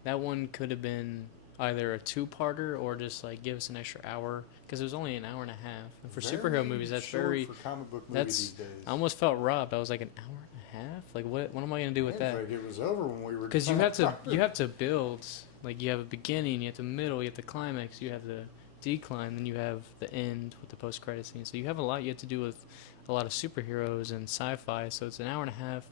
that one could have been either a two-parter or just, like, give us an extra hour, because it was only an hour and a half. And for superhero movies, that's for comic book movies these days. I almost felt robbed. I was like, an hour and a half? Like, what am I going to do with that? Like it was over when we were. Because you have to build, like, you have a beginning, you have the middle, you have the climax, you have the decline, then you have the end with the post-credit scene. So you have a lot you have to do with a lot of superheroes and sci-fi. So it's an hour and a half.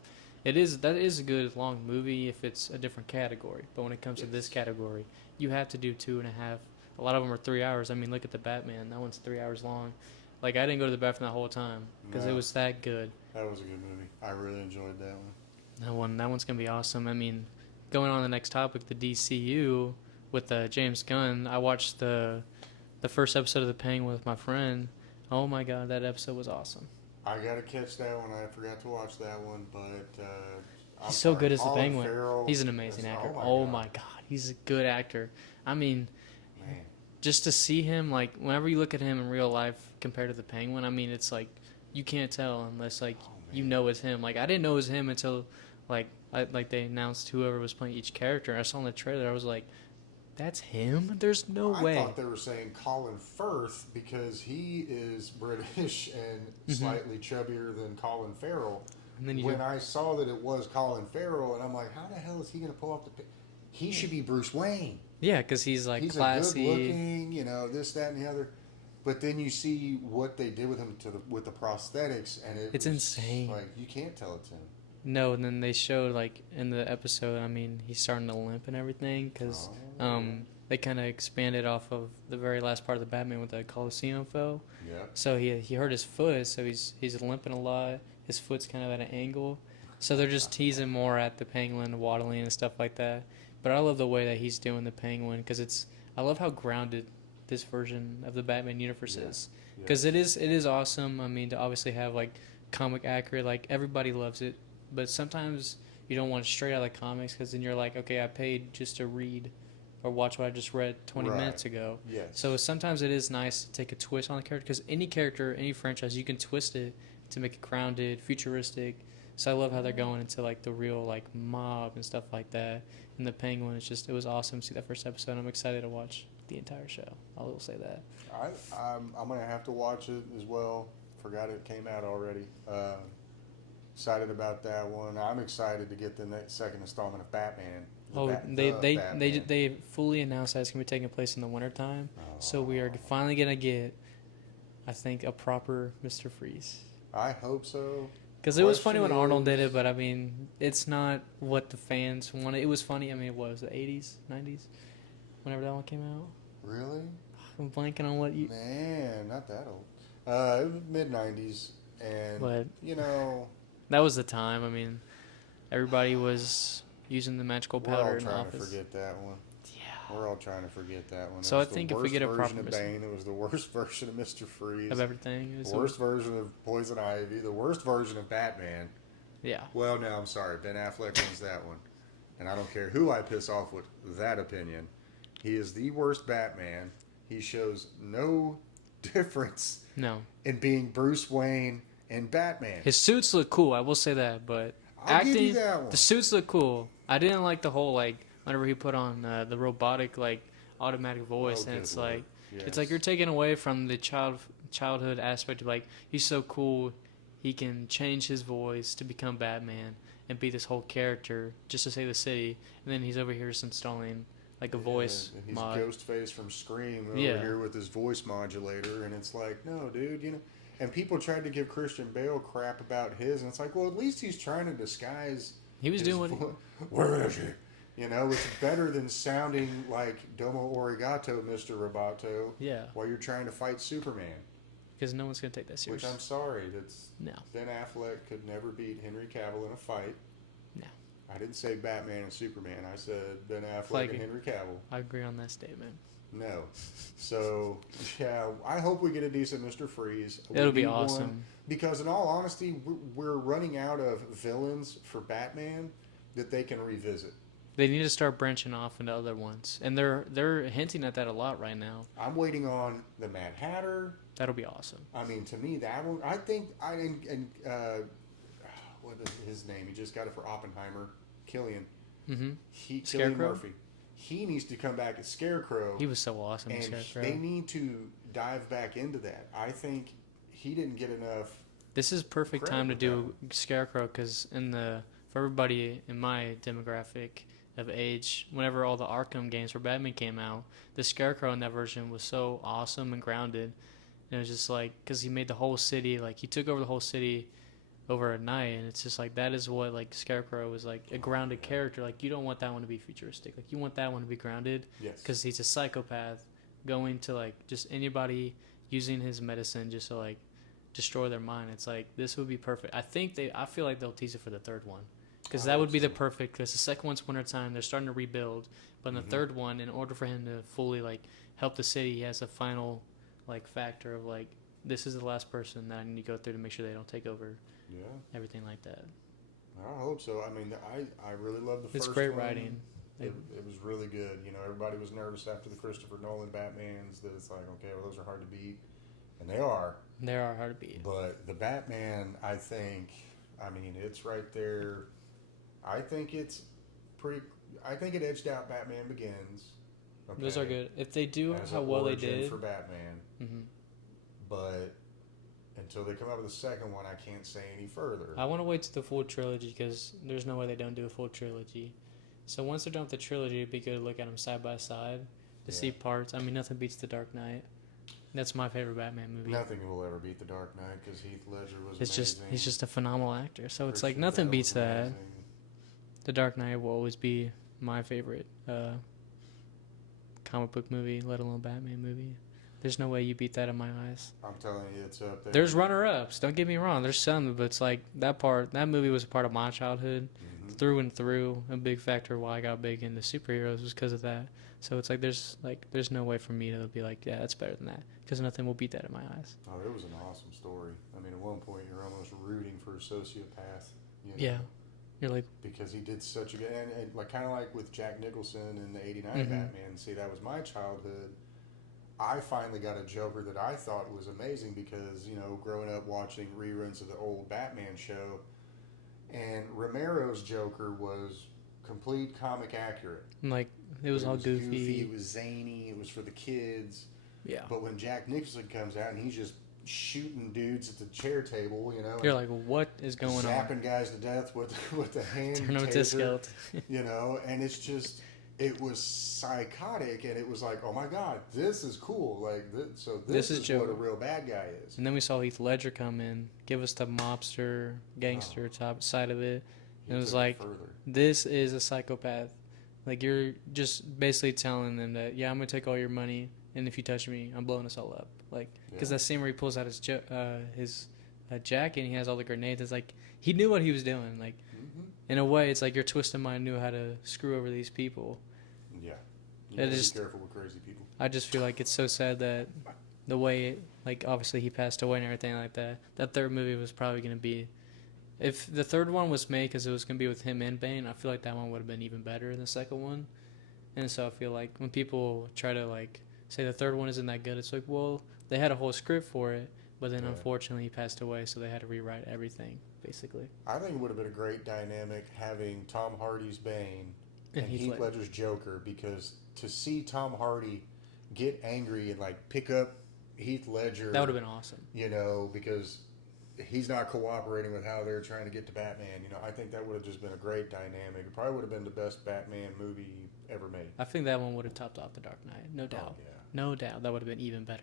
That is a good long movie if it's a different category. But when it comes to this category, you have to do 2.5. A lot of them are 3 hours. I mean, look at the Batman. That one's 3 hours long. Like, I didn't go to the bathroom that whole time because it was that good. That was a good movie. I really enjoyed that one. That one's gonna be awesome. I mean, going on to the next topic, the DCU with James Gunn. I watched the first episode of The Penguin with my friend. Oh my God, that episode was awesome. I gotta catch that one. I forgot to watch that one, but he's so good as the Colin Penguin. Farrell He's an amazing actor. Oh my God, he's a good actor. I mean, just to see him, like, whenever you look at him in real life compared to the Penguin, I mean, it's like you can't tell unless, like, you know it's him. Like, I didn't know it was him until, like, they announced whoever was playing each character. I saw in the trailer, I was like, that's him? There's no way. I thought they were saying Colin Firth because he is British and slightly chubbier than Colin Farrell. And then when I saw that it was Colin Farrell, and I'm like, how the hell is he going to pull off he should be Bruce Wayne. Yeah, because he's, like, he's classy. He's good looking, you know, this, that, and the other. But then you see what they did with him with the prosthetics, and it's insane. Like, you can't tell it's him. No, and then they showed, like, in the episode, I mean, he's starting to limp and everything because they kind of expanded off of the very last part of the Batman with the Coliseum foe. Yeah. So he hurt his foot, so he's limping a lot. His foot's kind of at an angle. So they're just teasing more at the Penguin waddling and stuff like that. But I love the way that he's doing the Penguin because I love how grounded this version of the Batman universe is. Because it is awesome. I mean, to obviously have, like, comic accurate, like, everybody loves it. But sometimes you don't want it straight out of the comics because then you're like, okay, I paid just to read or watch what I just read 20 minutes ago. Yes. So sometimes it is nice to take a twist on the character because any character, any franchise, you can twist it to make it grounded, futuristic. So I love how they're going into, like, the real, like, mob and stuff like that. And the Penguin, it was awesome to see that first episode. I'm excited to watch the entire show. I will say that. I'm going to have to watch it as well. Forgot it came out already. Excited about that one. I'm excited to get the second installment of Batman. They fully announced that it's going to be taking place in the wintertime. So we are finally going to get, I think, a proper Mr. Freeze. I hope so. Because it was funny when Arnold did it, but, I mean, it's not what the fans wanted. It was funny. I mean, it was the 80s, 90s, whenever that one came out. Really? I'm blanking on what you... Man, not that old. It was mid-90s, and, you know... That was the time. I mean, everybody was using the magical powder in the office. We're all trying to forget that one. Yeah. We're all trying to forget that one. So I think if we get a proper version of Bane, it was the worst version of Mr. Freeze. Of everything. The worst version of Poison Ivy. The worst version of Batman. Yeah. Well, no, I'm sorry. Ben Affleck wins that one. And I don't care who I piss off with that opinion. He is the worst Batman. He shows no difference in being Bruce Wayne and Batman. His suits look cool, I will say that, but I'll give you that one. The suits look cool, I didn't like the whole like whenever he put on the robotic like automatic Oh, voice, and good it's lord. like you're Yes. taking away from the childhood aspect of like he's so cool, he can change his voice to become Batman and be this whole character just to save the city, and then he's over here just installing like a Yeah, voice and he's mod. Ghostface from Scream over Yeah, here with his voice modulator, and it's like, no, dude, you know. And people tried to give Christian Bale crap about his, and it's like, well, at least he's trying to disguise he was his doing voice. Where is he? You know, it's better than sounding like Domo Arigato, Mr. Roboto, yeah, while you're trying to fight Superman. because no one's gonna take that Which I'm serious. sorry, that's No, Ben Affleck could never beat Henry Cavill in a fight. no. I didn't say Batman and Superman. I said Ben Affleck and Like Henry Cavill. I agree on that statement. No. So, yeah, I hope we get a decent Mr. Freeze. We It'll be need one awesome. because, in all honesty, we're running out of villains for Batman that they can revisit. They need to start branching off into other ones, and they're hinting at that a lot right now. I'm waiting on the Mad Hatter. That'll be awesome. I mean, to me, that one, I think, what is his name? He just got it for Oppenheimer. Killian. Mm-hmm. Killian Scarecrow? Murphy. He needs to come back as Scarecrow. He was so awesome, And Scarecrow. they need to dive back into that. I think he didn't get enough. This is perfect Credit time to with do Scarecrow because for everybody in my demographic of age, whenever all the Arkham games for Batman came out, the Scarecrow in that version was so awesome and grounded. And it was just like because he made the whole city like he took over the whole city over a night, and it's just like that is what like Scarecrow was like a grounded character. Like you don't want that one to be futuristic. Like you want that one to be grounded Yes. because he's a psychopath going to like just anybody using his medicine just to like destroy their mind. It's like this would be perfect. I feel like they'll tease it for the third one because I that would hope be the so. perfect. Because the second one's wintertime, they're starting to rebuild, but in the Mhm. third one, in order for him to fully like help the city, he has a final like factor of like this is the last person that I need to go through to make sure they don't take over Yeah. everything like that. I hope so. I mean, I really love the It's first great one. writing. It was really good. You know, everybody was nervous after the Christopher Nolan Batmans that it's like, okay, well, those are hard to beat. And they are. They are hard to beat. But the Batman, I mean, it's right there. I think it's pretty. I think it edged out Batman Begins. Okay, Those are good. If they do as how an well they origin did, for Batman. hmm But until they come up with a second one, I can't say any further. I want to wait to the full trilogy because there's no way they don't do a full trilogy. So once they're done with the trilogy, it'd be good to look at them side by side to see parts. I mean, nothing beats The Dark Knight. That's my favorite Batman movie. Nothing will ever beat The Dark Knight because Heath Ledger was It's amazing. he's just a phenomenal actor. So it's like Christian nothing Bale beats was that. amazing. The Dark Knight will always be my favorite comic book movie, let alone Batman movie. There's no way you beat that in my eyes. I'm telling you, it's up there. There's runner-ups. Don't get me wrong. There's some, but it's like that movie was a part of my childhood Mhm. through and through. A big factor why I got big into superheroes was because of that. So it's like there's no way for me to be like, yeah, that's better than that because nothing will beat that in my eyes. Oh, it was an awesome story. I mean, at one point, you're almost rooting for a sociopath. You know, Yeah, you're like, because he did such a good, and like kind of like with Jack Nicholson in the '89 Mhm. Batman. See, that was my childhood. I finally got a Joker that I thought was amazing because growing up watching reruns of the old Batman show, and Romero's Joker was complete comic accurate. like it was all goofy. It was zany. It was for the kids. Yeah, But when Jack Nicholson comes out and he's just shooting dudes at the chair table, you're like, what is going zapping guys to death with the hand on? Turn him to taser, skeleton. and it's just it was psychotic, and it was like, oh my god, this is cool. Like this is what Joker. a real bad guy is. And then we saw Heath Ledger come in, give us the mobster, gangster top side of it. He It was took like, further. this is a psychopath. Like, you're just basically telling them that, yeah, I'm going to take all your money, and if you touch me, I'm blowing us all up. Like, because Yeah. that scene where he pulls out his jacket and he has all the grenades, it's like, he knew what he was doing. Like, Mm-hmm. in a way, it's like your twisted mind knew how to screw over these people. Yeah, you It gotta just- be careful with crazy people. I just feel like it's so sad that the way, like, obviously he passed away and everything like that. That third movie was probably going to be, if the third one was made because it was going to be with him and Bane, I feel like that one would have been even better than the second one. And so I feel like when people try to, like, say the third one isn't that good, it's like, well, they had a whole script for it, but then Yeah. unfortunately he passed away, so they had to rewrite everything basically. I think it would have been a great dynamic having Tom Hardy's Bane And and Heath Heath Ledger. Ledger's Joker, because to see Tom Hardy get angry and like pick up Heath Ledger, That would have been awesome. you know, because he's not cooperating with how they're trying to get to Batman. You know, I think that would have just been a great dynamic. It probably would have been the best Batman movie ever made. I think that one would have topped off The Dark Knight, no doubt. Oh, yeah. No doubt. That would have been even better.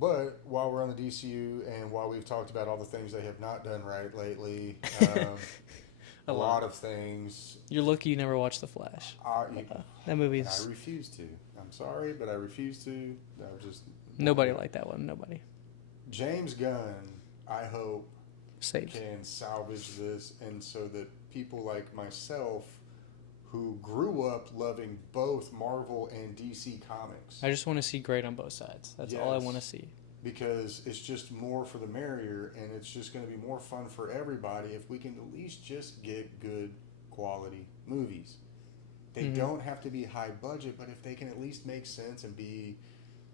But while we're on the DCU and while we've talked about all the things they have not done right lately, a lot of things. You're lucky you never watched The Flash. That movie I is... refuse to. I'm sorry, but I refuse to. I just Nobody liked that one. Nobody. James Gunn, I hope, Saves. can salvage this, and so that people like myself who grew up loving both Marvel and DC comics, I just want to see great on both sides. That's all I Yes. want to see. because it's just more for the merrier, and it's just going to be more fun for everybody if we can at least just get good quality movies. They don't have to be high budget, but if they can at least make sense and be,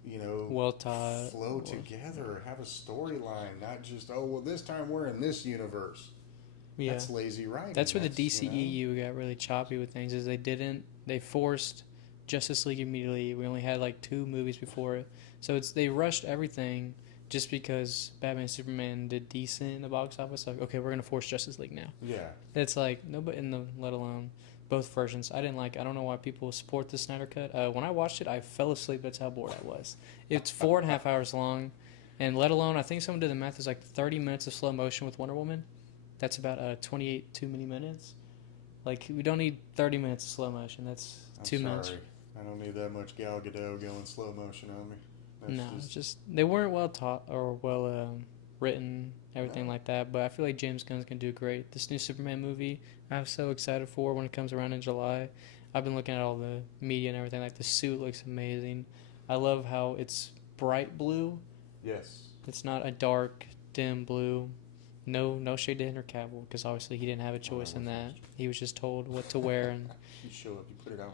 you know, Well taught. flow together, have a storyline, not just, oh, well, this time we're in this universe. Yeah. That's lazy writing. That's where the you know? DCEU got really choppy with things. Is they forced Justice League immediately. We only had like 2 movies before it, so they rushed everything just because Batman and Superman did decent in the box office. Like, okay, we're gonna force Justice League now. Yeah. It's like nobody let alone both versions. I don't know why people support the Snyder Cut. When I watched it, I fell asleep. That's how bored I was. It's 4.5 hours long, and let alone, I think someone did the math. It's like 30 minutes of slow motion with Wonder Woman. That's about 28 too many minutes. Like, we don't need 30 minutes of slow motion. That's too much. I don't need that much Gal Gadot going slow motion on me. It's just they weren't well taught or well written, everything like that. But I feel like James Gunn's gonna do great. This new Superman movie, I'm so excited for when it comes around in July. I've been looking at all the media and everything. Like, the suit looks amazing. I love how it's bright blue. Yes. It's not a dark, dim blue. No shade to Henry Cavill, because obviously he didn't have a choice in that. He was just told what to wear, and You show up, you put it on.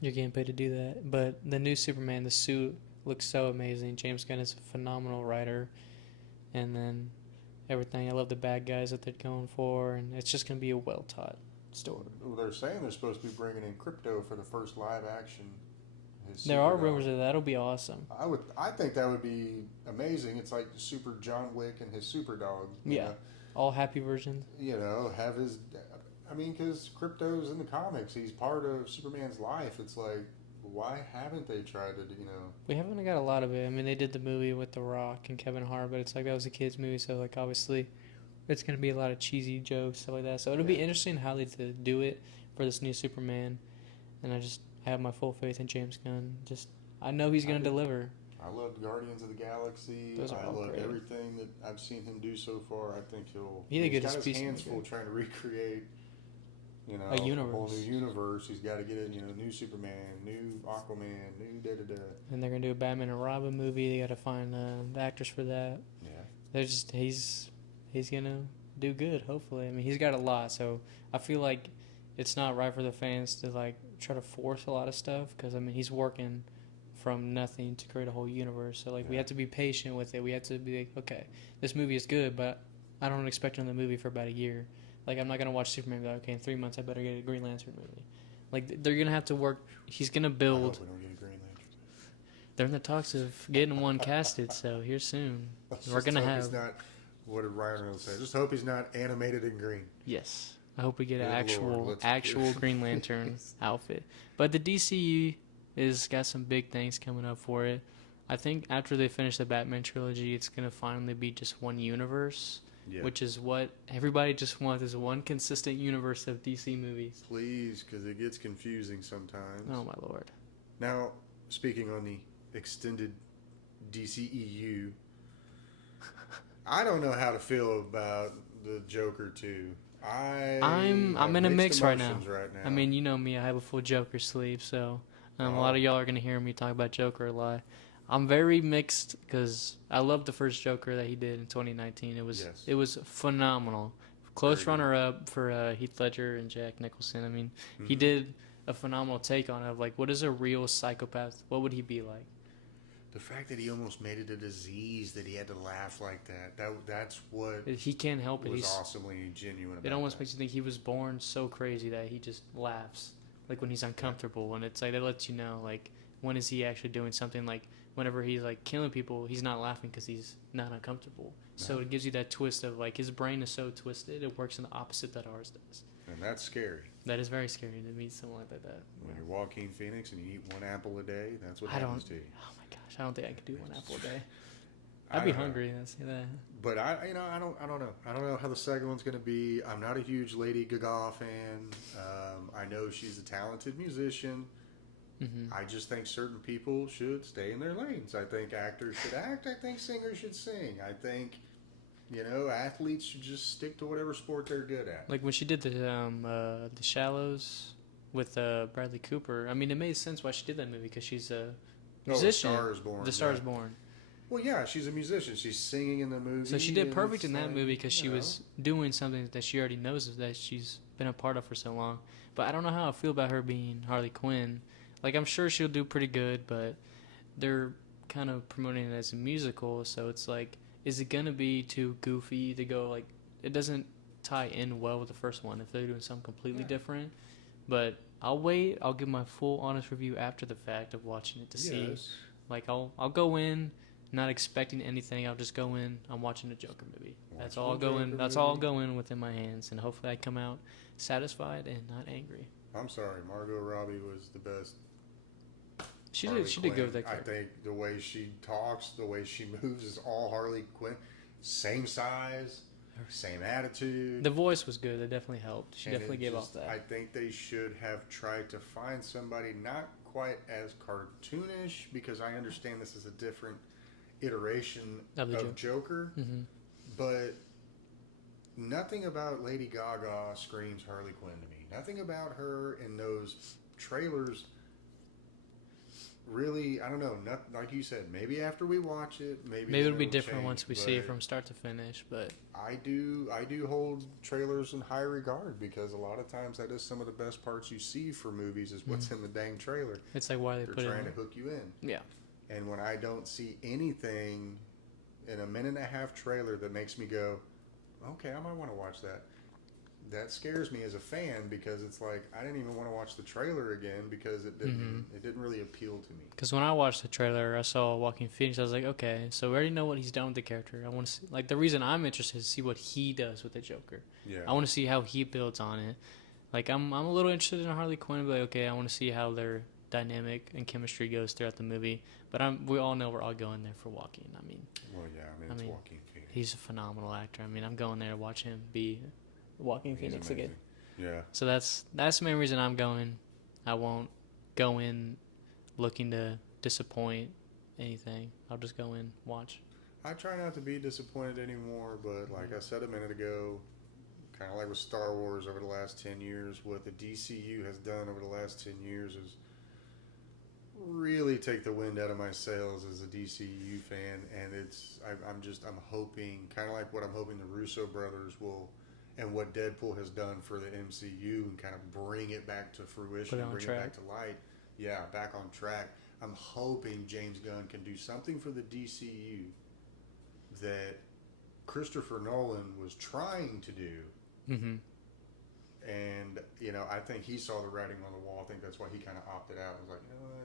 you're getting paid to do that. But the new Superman, the suit looks so amazing. James Gunn is a phenomenal writer, and then everything. I love the bad guys that they're going for, and it's just gonna be a well taught story. Well, they're saying they're supposed to be bringing in Crypto for the first live action. There are rumors of that'll be awesome. I think that would be amazing. It's like Super John Wick and his super dog. Yeah, all happy versions. You know, have his. I mean, because Crypto's in the comics. He's part of Superman's life. It's like, why haven't they tried to, you know? We haven't got a lot of it. I mean, they did the movie with The Rock and Kevin Hart, but it's like that was a kids' movie, so like obviously, it's gonna be a lot of cheesy jokes, stuff like that. So it'll be interesting how they do it for this new Superman, and I have my full faith in James Gunn. I know he's gonna deliver. I love Guardians of the Galaxy. Those are I all love great. everything that I've seen him do so far. I think He's a good got his piece of hands full music. trying to recreate, you know, A whole universe. new universe. He's got to get in, you know, new Superman, new Aquaman, new da da da. And they're gonna do a Batman and Robin movie. They gotta find the actors for that. Yeah. He's gonna do good. Hopefully, I mean he's got a lot, so I feel like it's not right for the fans to like try to force a lot of stuff, because I mean he's working from nothing to create a whole universe. So like we have to be patient with it. We have to be like, okay, this movie is good, but I don't expect another movie for about a year. Like, I'm not gonna watch Superman and be like, okay, in 3 months I better get a Green Lantern movie. Like, they're gonna have to work. He's gonna I build. hope we don't get a Green Lantern. They're in the talks of getting one casted, so here soon we're gonna have. He's not, what did Ryan Reynolds say? Just hope he's not animated in green. Yes, I hope we get an Good Lord, actual Green Lantern outfit. But the DCU is got some big things coming up for it. I think after they finish the Batman trilogy, it's gonna finally be just one universe, which is what everybody just wants, is one consistent universe of DC movies. Please, because it gets confusing sometimes. Oh my lord! Now, speaking on the extended DCEU, I don't know how to feel about the Joker 2. I'm have in a mixed mix right now. emotions right now. I mean, you know me, I have a full Joker sleeve, so a lot of y'all are gonna hear me talk about Joker a lot. I'm very mixed because I love the first Joker that he did in 2019. It was phenomenal. Close runner up for Heath Ledger and Jack Nicholson. I mean, he did a phenomenal take on it. Of like, what is a real psychopath? What would he be like? The fact that he almost made it a disease that he had to laugh like that's what He can't help it. was He's awesomely genuine about It almost that. makes you think he was born so crazy that he just laughs, like when he's uncomfortable, and it's like that lets you know like when is he actually doing something, like whenever he's like killing people, he's not laughing because he's not uncomfortable. So No. it gives you that twist of like his brain is so twisted, it works in the opposite that ours does. And that's scary. That is very scary to meet someone like that. When you're Joaquin Phoenix and you eat one apple a day, that's what I don't. happens to you. Oh my gosh, I don't think I could do one apple a day. I I'd be don't know. hungry. That's that. But I don't know. I don't know how the second one's going to be. I'm not a huge Lady Gaga fan. I know she's a talented musician. Mm-hmm. I just think certain people should stay in their lanes. I think actors should act. I think singers should sing. I think, athletes should just stick to whatever sport they're good at. Like when she did the Shallows with Bradley Cooper. I mean, it made sense why she did that movie because she's a musician. The Star is Born. The Star yeah. is Born. Well, yeah, she's a musician. She's singing in the movie. So she did and perfect it's in that like, movie because she was doing something that she already knows that she's been a part of for so long. But I don't know how I feel about her being Harley Quinn. Like, I'm sure she'll do pretty good, but they're kind of promoting it as a musical, so it's like, is it going to be too goofy to go, like, it doesn't tie in well with the first one if they're doing something completely different. But I'll wait. I'll give my full honest review after the fact of watching it to see. Like, I'll go in not expecting anything. I'll just go in. I'm watching a Joker movie. That's all I'll go in. That's all I'll go in within my hands, and hopefully I come out satisfied and not angry. I'm sorry, Margot Robbie was the best. She Harley did good with that I character. think the way she talks, the way she moves is all Harley Quinn. Same size, same attitude. The voice was good. It definitely helped. She And definitely gave off that. I think they should have tried to find somebody not quite as cartoonish, because I understand this is a different iteration of Joker. Mm-hmm. But nothing about Lady Gaga screams Harley Quinn to me. Nothing about her in those trailers really, I don't know, not like you said, maybe after we watch it, maybe it'll be different change, once we see it from start to finish, but I do hold trailers in high regard, because a lot of times that is some of the best parts you see for movies is what's in the dang trailer. it's like why they They're put it trying in. to hook you in. Yeah. And when I don't see anything in a minute and a half trailer that makes me go, okay, I might want to watch that, that scares me as a fan, because it's like I didn't even want to watch the trailer again because it didn't really appeal to me. Because when I watched the trailer, I saw Joaquin Phoenix. I was like, okay, so we already know what he's done with the character. I want to see, like, the reason I'm interested is to see what he does with the Joker. Yeah. I want to see how he builds on it. Like, I'm a little interested in Harley Quinn, but like, okay, I want to see how their dynamic and chemistry goes throughout the movie. But we all know we're all going there for Joaquin. I mean, Well, yeah, it's Joaquin Phoenix. he's a phenomenal actor. I mean, I'm going there to watch him be Joaquin Phoenix again. Yeah. So that's the main reason I'm going. I won't go in looking to disappoint anything. I'll just go in, watch. I try not to be disappointed anymore, but like I said a minute ago, kind of like with Star Wars over the last 10 years, what the DCU has done over the last 10 years is really take the wind out of my sails as a DCU fan. And I'm hoping, kind of like what I'm hoping the Russo brothers will, and what Deadpool has done for the MCU, and kind of bring it back to fruition, bring it back to light. Yeah, back on track. I'm hoping James Gunn can do something for the DCU that Christopher Nolan was trying to do. Mm-hmm. And, I think he saw the writing on the wall. I think that's why he kind of opted out. I was like,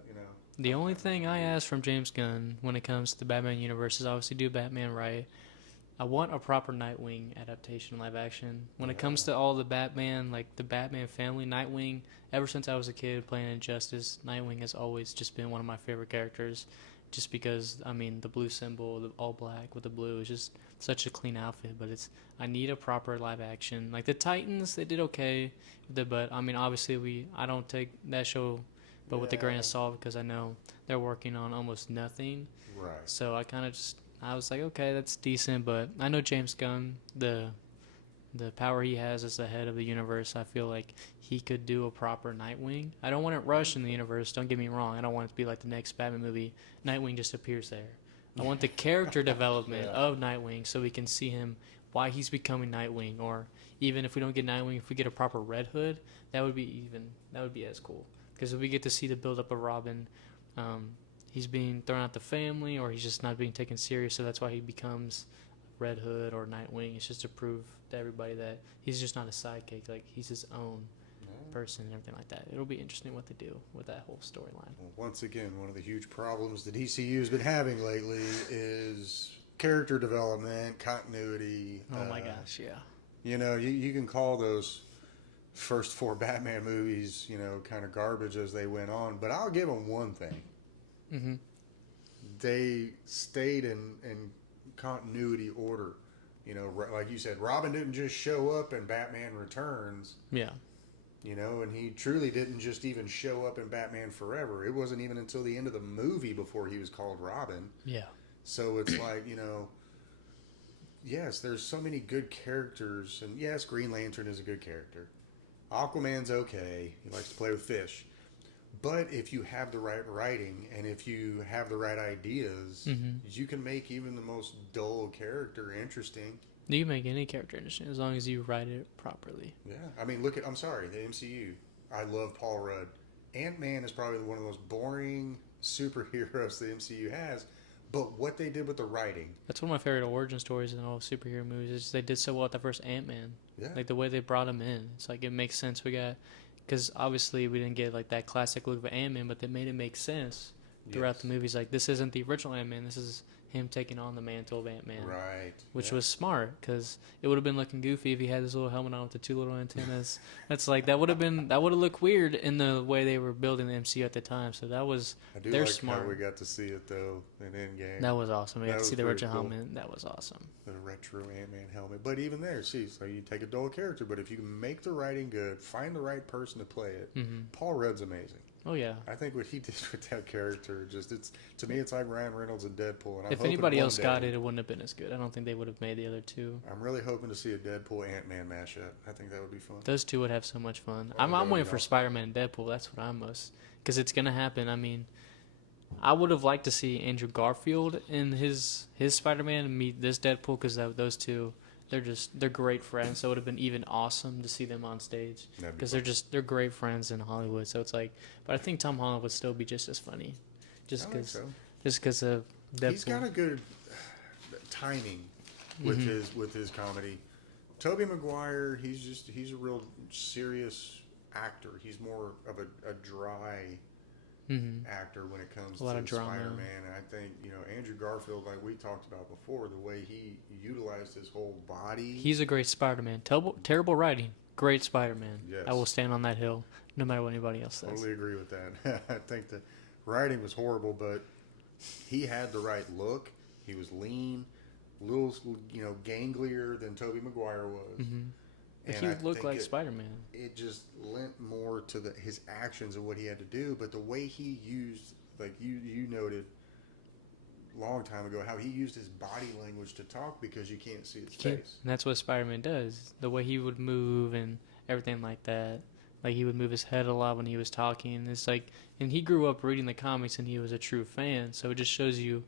you know what, The only thing I ask from James Gunn when it comes to the Batman universe is obviously do Batman right. I want a proper Nightwing adaptation live action. When it comes to all the Batman, like the Batman family, Nightwing, ever since I was a kid playing Injustice, Nightwing has always just been one of my favorite characters. Just because, I mean, the blue symbol, the all black with the blue is just such a clean outfit. But I need a proper live action. Like the Titans, they did okay. But, I mean, obviously I don't take that show but with a grain of salt, because I know they're working on almost nothing. Right. So I was like, okay, that's decent, but I know James Gunn, the power he has as the head of the universe, I feel like he could do a proper Nightwing. I don't want it rushed in the universe, don't get me wrong. I don't want it to be like the next Batman movie. Nightwing just appears there. I want the character development of Nightwing so we can see him, why he's becoming Nightwing, or even if we don't get Nightwing, if we get a proper Red Hood, that would be as cool. Because if we get to see the build-up of Robin, he's being thrown out the family, or he's just not being taken serious. So that's why he becomes Red Hood or Nightwing. It's just to prove to everybody that he's just not a sidekick. Like, he's his own person and everything like that. It'll be interesting what they do with that whole storyline. Well, once again, one of the huge problems the DCU has been having lately is character development, continuity. Oh my gosh, yeah. You know, you can call those first 4 Batman movies, you know, kind of garbage as they went on, but I'll give them one thing. Mm-hmm. They stayed in continuity order. You know, like you said, Robin didn't just show up in Batman Returns. Yeah. You know, and he truly didn't just even show up in Batman Forever. It wasn't even until the end of the movie before he was called Robin. Yeah. So it's like, you know, yes, there's so many good characters. And yes, Green Lantern is a good character. Aquaman's okay. He likes to play with fish. But if you have the right writing and if you have the right ideas, you can make even the most dull character interesting. You can make any character interesting as long as you write it properly. Yeah. I mean, look at, I'm sorry, the MCU. I love Paul Rudd. Ant-Man is probably one of the most boring superheroes the MCU has. But what they did with the writing. That's one of my favorite origin stories in all superhero movies. Is they did so well with the first Ant-Man. Yeah. Like, the way they brought him in. It's like, it makes sense. Because obviously we didn't get like that classic look of Ant-Man, but they made it make sense throughout the movies. Like, this isn't the original Ant-Man. This is him taking on the mantle of Ant-Man. Right. Which was smart, because it would have been looking goofy if he had his little helmet on with the 2 little antennas. That's like, that would have looked weird in the way they were building the MCU at the time. So that was, they're smart. How we got to see it though in Endgame. That was awesome. We got to see the original cool. helmet. That was awesome. The retro Ant-Man helmet. But even there, see, so you take a dull character, but if you can make the writing good, find the right person to play it, Paul Rudd's amazing. Oh yeah. I think what he did with that character, to me, it's like Ryan Reynolds and Deadpool. And if anybody else got it, it wouldn't have been as good. I don't think they would have made the other two. I'm really hoping to see a Deadpool Ant-Man mashup. I think that would be fun. Those two would have so much fun. I'm waiting for Spider-Man and Deadpool. That's what I'm most, because it's gonna happen. I mean, I would have liked to see Andrew Garfield in his Spider-Man and meet this Deadpool, because those two, they're great friends. So it would have been even awesome to see them on stage, because they're great friends in Hollywood. So it's like, but I think Tom Holland would still be just as funny, just because of Deadpool. He's got a good timing with his comedy. Tobey Maguire, he's a real serious actor. He's more of a dry actor when it comes to Spider-Man. And I think, you know, Andrew Garfield, like we talked about before, the way he utilized his whole body. He's a great Spider-Man. Terrible writing, great Spider-Man. Yes. I will stand on that hill, no matter what anybody else says. Totally agree with that. I think the writing was horrible, but he had the right look. He was lean, a little, you know, ganglier than Tobey Maguire was. And he looked like Spider-Man. It just lent more to his actions and what he had to do, but the way he used, like you noted a long time ago, how he used his body language to talk, because you can't see his face. And that's what Spider-Man does. The way he would move and everything like that. Like, he would move his head a lot when he was talking. It's like, and he grew up reading the comics and he was a true fan. So it just shows you,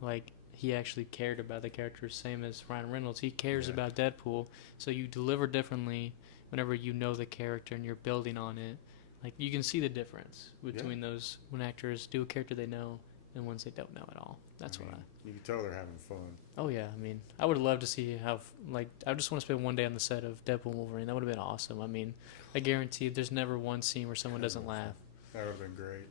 like, he actually cared about the character, same as Ryan Reynolds. He cares about Deadpool, so you deliver differently whenever you know the character and you're building on it. Like, you can see the difference between those, when actors do a character they know and ones they don't know at all. That's what you can tell they're having fun. Oh yeah, I mean, I would love to see how, like, I just want to spend one day on the set of Deadpool and Wolverine. That would have been awesome. I mean, I guarantee there's never one scene where someone doesn't laugh. That would have been great.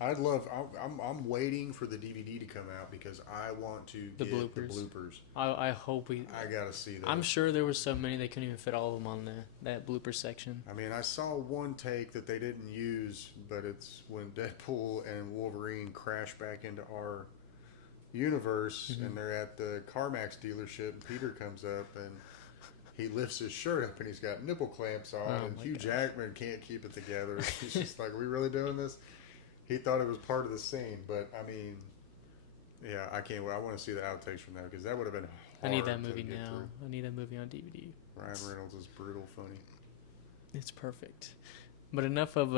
I'm waiting for the DVD to come out, because I want to get the bloopers. I hope I gotta see that. I'm sure there were so many they couldn't even fit all of them on that blooper section. I mean, I saw one take that they didn't use, but it's when Deadpool and Wolverine crash back into our universe, and they're at the CarMax dealership, and Peter comes up and he lifts his shirt up and he's got nipple clamps on, and Hugh Jackman can't keep it together. He's just like, "Are we really doing this?" He thought it was part of the scene, but I mean, yeah, I can't wait. I want to see the outtakes from that, because that would have been hard. I need that movie now. I need that movie on DVD. Ryan Reynolds is brutal funny. It's perfect. But enough of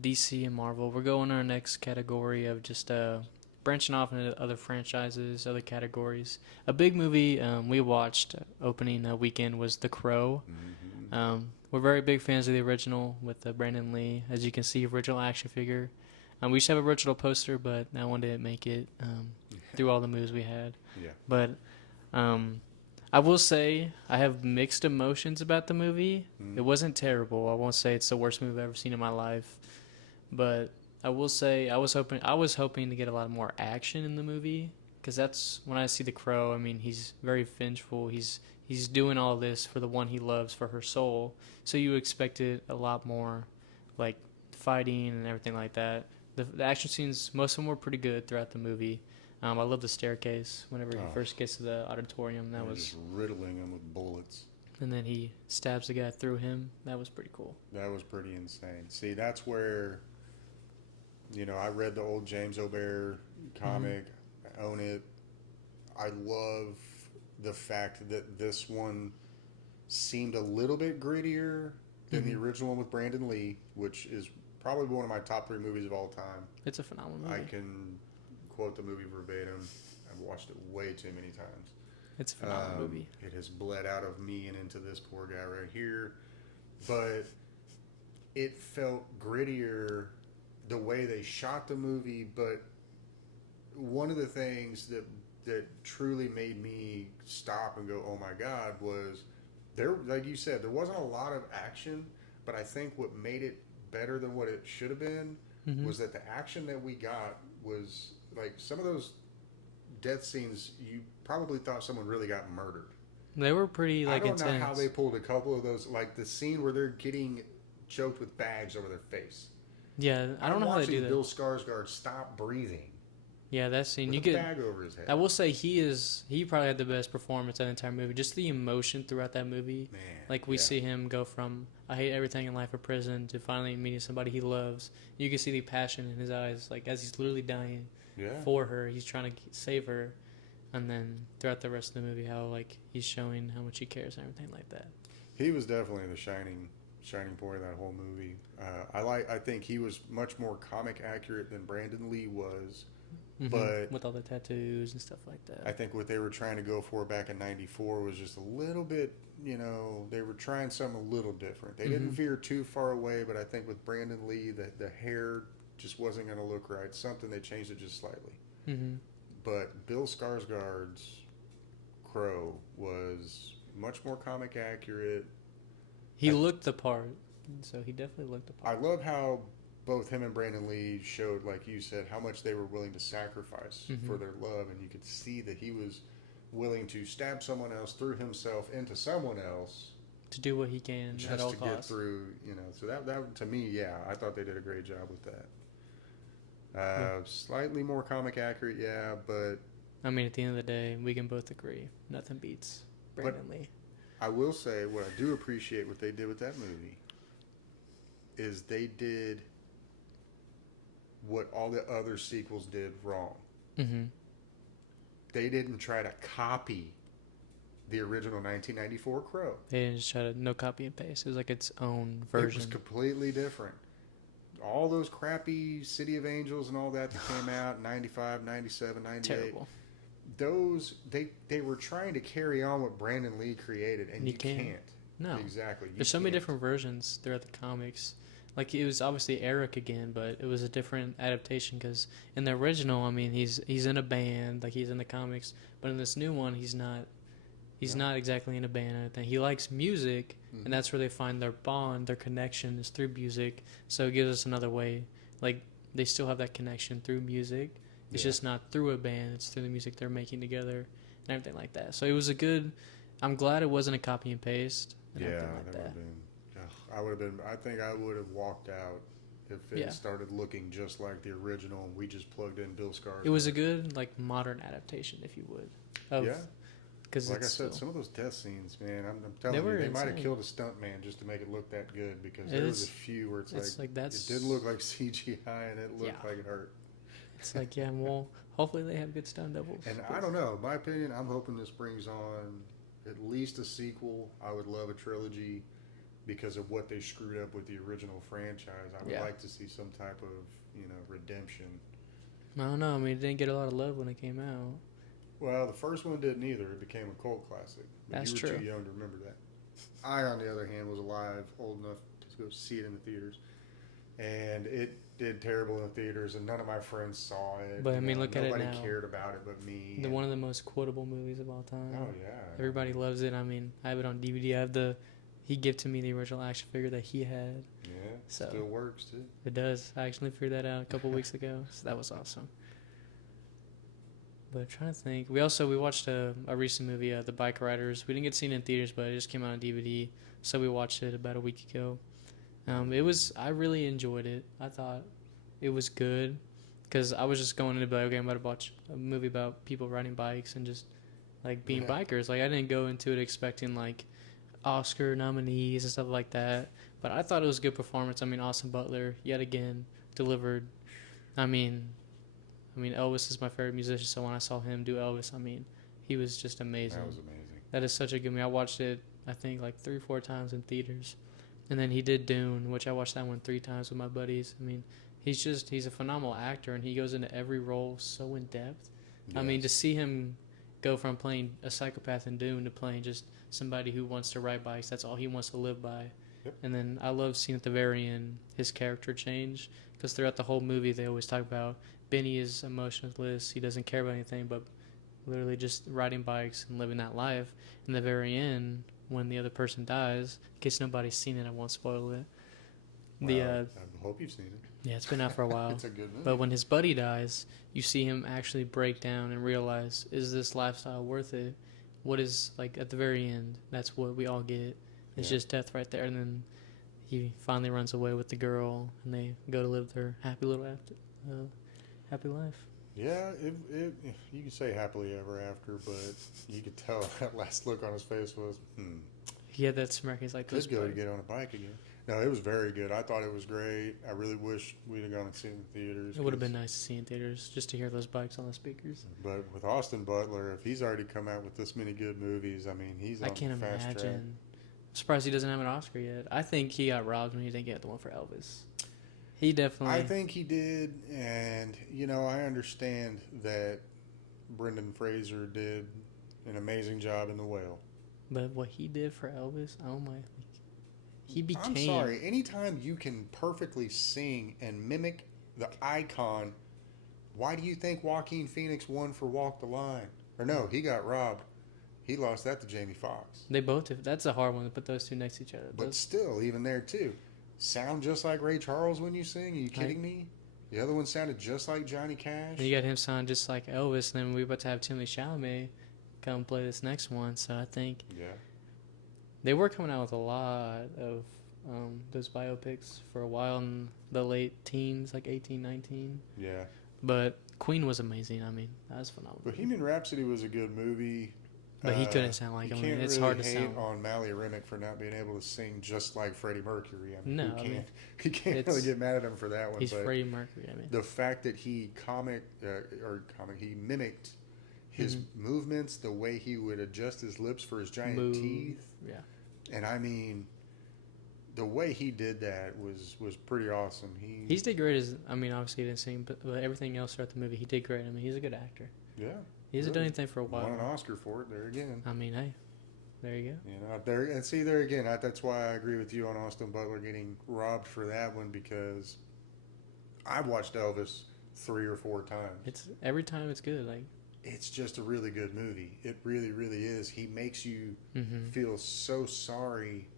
DC and Marvel. We're going to our next category of just branching off into other franchises, other categories. A big movie we watched opening weekend was The Crow. We're very big fans of the original with Brandon Lee. As you can see, original action figure. We used to have a original poster, but that one didn't make it through all the moves we had. Yeah. But I will say I have mixed emotions about the movie. It wasn't terrible. I won't say it's the worst movie I've ever seen in my life, but I will say I was hoping to get a lot more action in the movie, because that's when I see the Crow. I mean, he's very vengeful. He's doing all this for the one he loves, for her soul. So you expected a lot more, like fighting and everything like that. The action scenes, most of them were pretty good throughout the movie. I love the staircase whenever he first gets to the auditorium. That was just riddling him with bullets. And then he stabs the guy through him. That was pretty cool. That was pretty insane. See, that's where, I read the old James O'Barr comic. I own it. I love the fact that this one seemed a little bit grittier than the original one with Brandon Lee, which is probably one of my top 3 movies of all time. It's a phenomenal movie. I can quote the movie verbatim. I've watched it way too many times. It's a phenomenal movie. It has bled out of me and into this poor guy right here. But it felt grittier the way they shot the movie. But one of the things that truly made me stop and go, oh my God, was there, like you said, there wasn't a lot of action. But I think what made it better than what it should have been was that the action that we got was like some of those death scenes, you probably thought someone really got murdered. They were pretty intense. I don't know how they pulled a couple of those, like the scene where they're getting choked with bags over their face. Yeah, I don't know how they do that. Bill Skarsgård stop breathing. Yeah, that scene. With a bag over his head. I will say he probably had the best performance of the entire movie. Just the emotion throughout that movie. Man, like we see him go from I hate everything in life or prison to finally meeting somebody he loves. You can see the passion in his eyes, like as he's literally dying for her. He's trying to save her, and then throughout the rest of the movie, how like he's showing how much he cares and everything like that. He was definitely the shining point of that whole movie. I think he was much more comic accurate than Brandon Lee was. But with all the tattoos and stuff like that. I think what they were trying to go for back in '94 was just a little bit, they were trying something a little different. They didn't veer too far away, but I think with Brandon Lee, the hair just wasn't going to look right. Something, they changed it just slightly. But Bill Skarsgård's Crow was much more comic accurate. He looked the part, so he definitely looked the part. I love how both him and Brandon Lee showed, like you said, how much they were willing to sacrifice for their love, and you could see that he was willing to stab someone else through himself into someone else to do what he can at all just to costs. get through. So that to me, I thought they did a great job with that. Slightly more comic accurate, but I mean, at the end of the day, we can both agree nothing beats Brandon Lee. I will say what I do appreciate what they did with that movie is they did what all the other sequels did wrong. They didn't try to copy the original 1994 Crow. They didn't just try to no copy and paste. It was like its own version. It was completely different. All those crappy City of Angels and all that came out in 95, 97, 98. Terrible. Those, they were trying to carry on what Brandon Lee created, and you can't. No. Exactly. There's so many different versions throughout the comics. Like, it was obviously Eric again, but it was a different adaptation because in the original, I mean, he's in a band, like he's in the comics, but in this new one, he's not not exactly in a band or anything. He likes music, and that's where they find their bond, their connection is through music. So it gives us another way. Like, they still have that connection through music. It's just not through a band. It's through the music they're making together and everything like that. So it was I'm glad it wasn't a copy and paste and everything like that. I think I would have walked out if it started looking just like the original and we just plugged in Bill Skarsgård. It was a good, like, modern adaptation, if you would. Because like I said, some of those death scenes, man, I'm telling you, they might have killed a stunt man just to make it look that good, because there was a few where it's like it did look like CGI and it looked like it hurt. It's like, well, hopefully they have good stunt doubles. And I don't know, in my opinion, I'm hoping this brings on at least a sequel. I would love a trilogy because of what they screwed up with the original franchise. I would like to see some type of, redemption. I don't know. I mean, it didn't get a lot of love when it came out. Well, the first one didn't either. It became a cult classic. But That's you true. were too young to remember that. I, on the other hand, was alive, old enough to go see it in the theaters. And did terrible in the theaters, and none of my friends saw it. But I mean, look at it nobody now. cared about it but me. One of the most quotable movies of all time. Oh yeah, Everybody loves it. I mean, I have it on DVD. I have the. He gifted me the original action figure that he had. Yeah, So still works too. it does. I actually figured that out a couple weeks ago, so that was awesome. But I'm trying to think. We watched a recent movie, The Bike Riders. We didn't get to see it in theaters, but it just came out on DVD, so we watched it about a week ago. I really enjoyed it. I thought it was good because I was just going into like, okay, I'm about to watch a movie about people riding bikes and just like being bikers. Like I didn't go into it expecting like Oscar nominees and stuff like that. But I thought it was a good performance. I mean, Austin Butler yet again delivered. I mean, Elvis is my favorite musician, so when I saw him do Elvis, I mean, he was just amazing. That was amazing. That is such a good movie. I watched it, I think, like 3-4 times in theaters. And then he did Dune, which I watched that one 3 times with my buddies. I mean, he's a phenomenal actor, and he goes into every role so in depth. Yes. I mean, to see him go from playing a psychopath in Dune to playing just somebody who wants to ride bikes, that's all he wants to live by. Yep. And then I love seeing at the very end his character change, because throughout the whole movie they always talk about Benny is emotionless, he doesn't care about anything but literally just riding bikes and living that life. In the very end, when the other person dies, in case nobody's seen it, I won't spoil it. I hope you've seen it. Yeah, it's been out for a while. It's a good movie. But when his buddy dies, you see him actually break down and realize, is this lifestyle worth it? What is, like, at the very end, that's what we all get. It's just death right there. And then he finally runs away with the girl, and they go to live their happy happy life. Yeah, you could say happily ever after, but you could tell that last look on his face was, He had that smirk. He's like, let's go to get on a bike again. No, it was very good. I thought it was great. I really wish we'd have gone and seen it in theaters. It would have been nice to see in theaters, just to hear those bikes on the speakers. But with Austin Butler, if he's already come out with this many good movies, I mean, he's on I can't the fast imagine. track. I'm surprised he doesn't have an Oscar yet. I think he got robbed when he didn't get the one for Elvis. He definitely. I think he did, and I understand that Brendan Fraser did an amazing job in The Whale. But what he did for Elvis, oh my! He became. I'm sorry. Anytime you can perfectly sing and mimic the icon, why do you think Joaquin Phoenix won for Walk the Line? Or no, he got robbed. He lost that to Jamie Foxx. They both did. That's a hard one to put those two next to each other. But still, even there too. Sound just like Ray Charles when you sing? Are you kidding me? The other one sounded just like Johnny Cash. And you got him sound just like Elvis, and then we're about to have Timothy Chalamet come play this next one. So I think they were coming out with a lot of those biopics for a while in the late teens, like 18, 19. Yeah. But Queen was amazing. I mean, that was phenomenal. Bohemian Rhapsody was a good movie. But he couldn't sound like him. It's really hard to hate sound. on Mally Remick for not being able to sing just like Freddie Mercury. I mean, No, you can't really get mad at him for that one. He's but Freddie Mercury. I mean, the fact that he he mimicked his movements, the way he would adjust his lips for his giant teeth. Yeah. And I mean, the way he did that was pretty awesome. He did great as, I mean, obviously he didn't sing, but everything else throughout the movie, he did great. I mean, he's a good actor. Yeah. He hasn't done anything for a while. Won an Oscar for it there again. I mean, hey, there you go. There again, that's why I agree with you on Austin Butler getting robbed for that one, because I've watched Elvis 3 or 4 times. Every time it's good. Like, it's just a really good movie. It really, really is. He makes you feel so sorry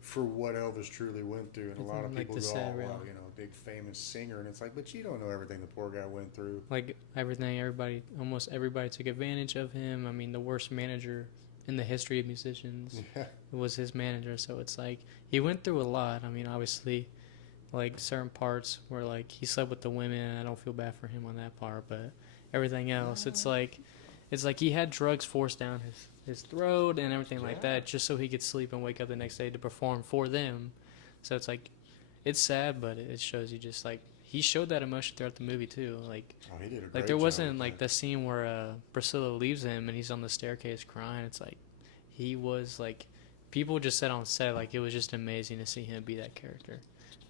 for what Elvis truly went through, and a lot of people go, "Oh, well, big famous singer," and it's like, but you don't know everything the poor guy went through. Like almost everybody took advantage of him. I mean, the worst manager in the history of musicians was his manager. So it's like he went through a lot. I mean, obviously, like certain parts where like he slept with the women, and I don't feel bad for him on that part, but everything else, it's like he had drugs forced down his throat and everything like that, just so he could sleep and wake up the next day to perform for them. So it's like, it's sad, but it shows you just like he showed that emotion throughout the movie too. Like, he did a great like there wasn't job like the scene where Priscilla leaves him and he's on the staircase crying. It's like he was like, people just said on set like it was just amazing to see him be that character.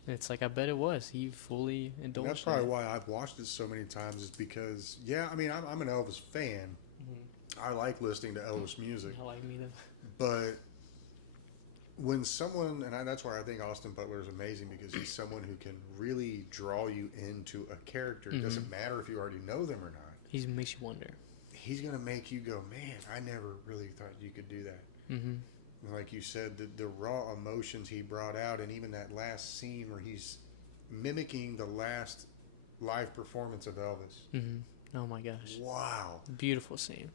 And it's like, I bet it was. He fully indulged. That's probably why I've watched it so many times, is because I mean I'm an Elvis fan. I like listening to Elvis music. I like me too. But when someone, that's why I think Austin Butler is amazing, because he's someone who can really draw you into a character. It doesn't matter if you already know them or not. He makes you wonder. He's going to make you go, man, I never really thought you could do that. Mm-hmm. Like you said, the raw emotions he brought out, and even that last scene where he's mimicking the last live performance of Elvis. Mm-hmm. Oh my gosh. Wow. Beautiful scene.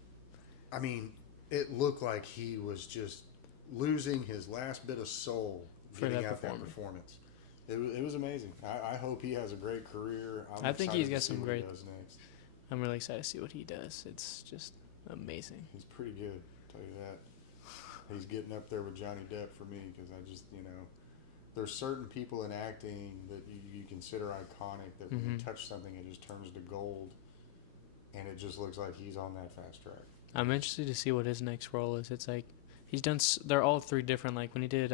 I mean, it looked like he was just losing his last bit of soul getting out that performance. It was amazing. I hope he has a great career. I think he's got some great. Does next. I'm really excited to see what he does. It's just amazing. He's pretty good, I'll tell you that. He's getting up there with Johnny Depp for me, because I just, there's certain people in acting that you consider iconic that when you touch something, it just turns to gold, and it just looks like he's on that fast track. I'm interested to see what his next role is. It's like he's done. They're all three different. Like when he did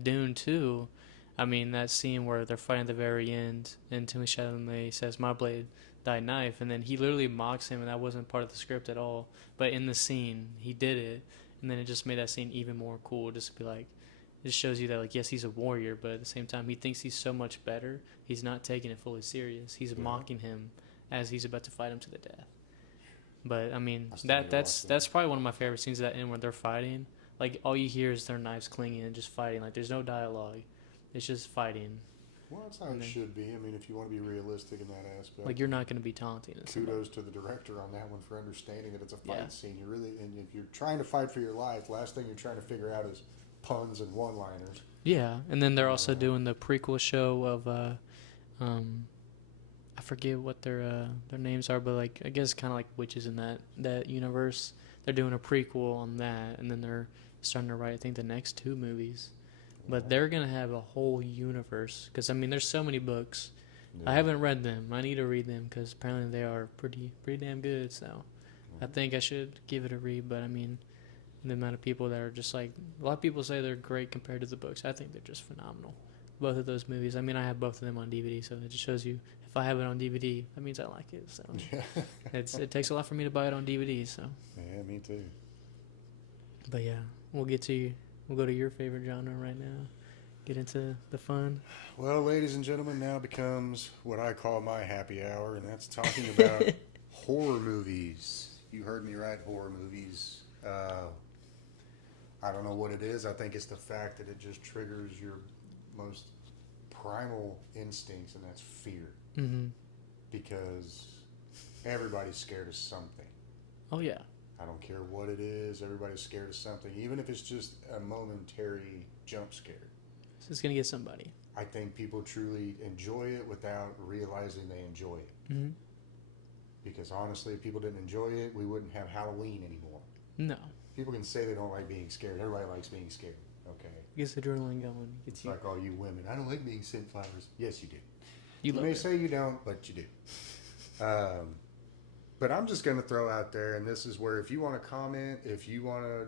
Dune 2, I mean that scene where they're fighting at the very end, and Timothée Chalamet says, "My blade, thy knife," and then he literally mocks him, and that wasn't part of the script at all. But in the scene, he did it, and then it just made that scene even more cool. Just to be like, it just shows you that like yes, he's a warrior, but at the same time, he thinks he's so much better. He's not taking it fully serious. He's mocking him as he's about to fight him to the death. But I mean, that's probably one of my favorite scenes of that end when they're fighting. Like all you hear is their knives clinging and just fighting. Like there's no dialogue, it's just fighting. Well, that's how it should be. I mean, if you want to be realistic in that aspect, like you're not going to be taunting. Kudos to the director on that one for understanding that it's a fight scene. You really, and if you're trying to fight for your life, last thing you're trying to figure out is puns and one-liners. Yeah, and then they're also doing the prequel show of I forget what their names are, but like I guess kind of like witches in that universe. They're doing a prequel on that, and then they're starting to write I think the next 2 movies. But they're gonna have a whole universe because I mean there's so many books. Yeah. I haven't read them. I need to read them because apparently they are pretty damn good. So I think I should give it a read. But I mean the amount of people that are just like a lot of people say they're great compared to the books. I think they're just phenomenal. Both of those movies. I mean I have both of them on DVD, so it just shows you. If I have it on DVD, that means I like it. So it takes a lot for me to buy it on DVD. So yeah, me too. But yeah, we'll go to your favorite genre right now. Get into the fun. Well, ladies and gentlemen, now becomes what I call my happy hour, and that's talking about horror movies. You heard me right, horror movies. I don't know what it is. I think it's the fact that it just triggers your most primal instincts, and that's fear. Mm-hmm. Because everybody's scared of something. Oh, yeah. I don't care what it is. Everybody's scared of something, even if it's just a momentary jump scare. So it's going to get somebody. I think people truly enjoy it without realizing they enjoy it. Mm-hmm. Because honestly, if people didn't enjoy it, we wouldn't have Halloween anymore. No. People can say they don't like being scared. Everybody likes being scared. Okay. Gets adrenaline going. It's like all you women. I don't like being sent flowers. Yes, you do. You may say you don't, but you do. But I'm just going to throw out there, and this is where if you want to comment, if you want to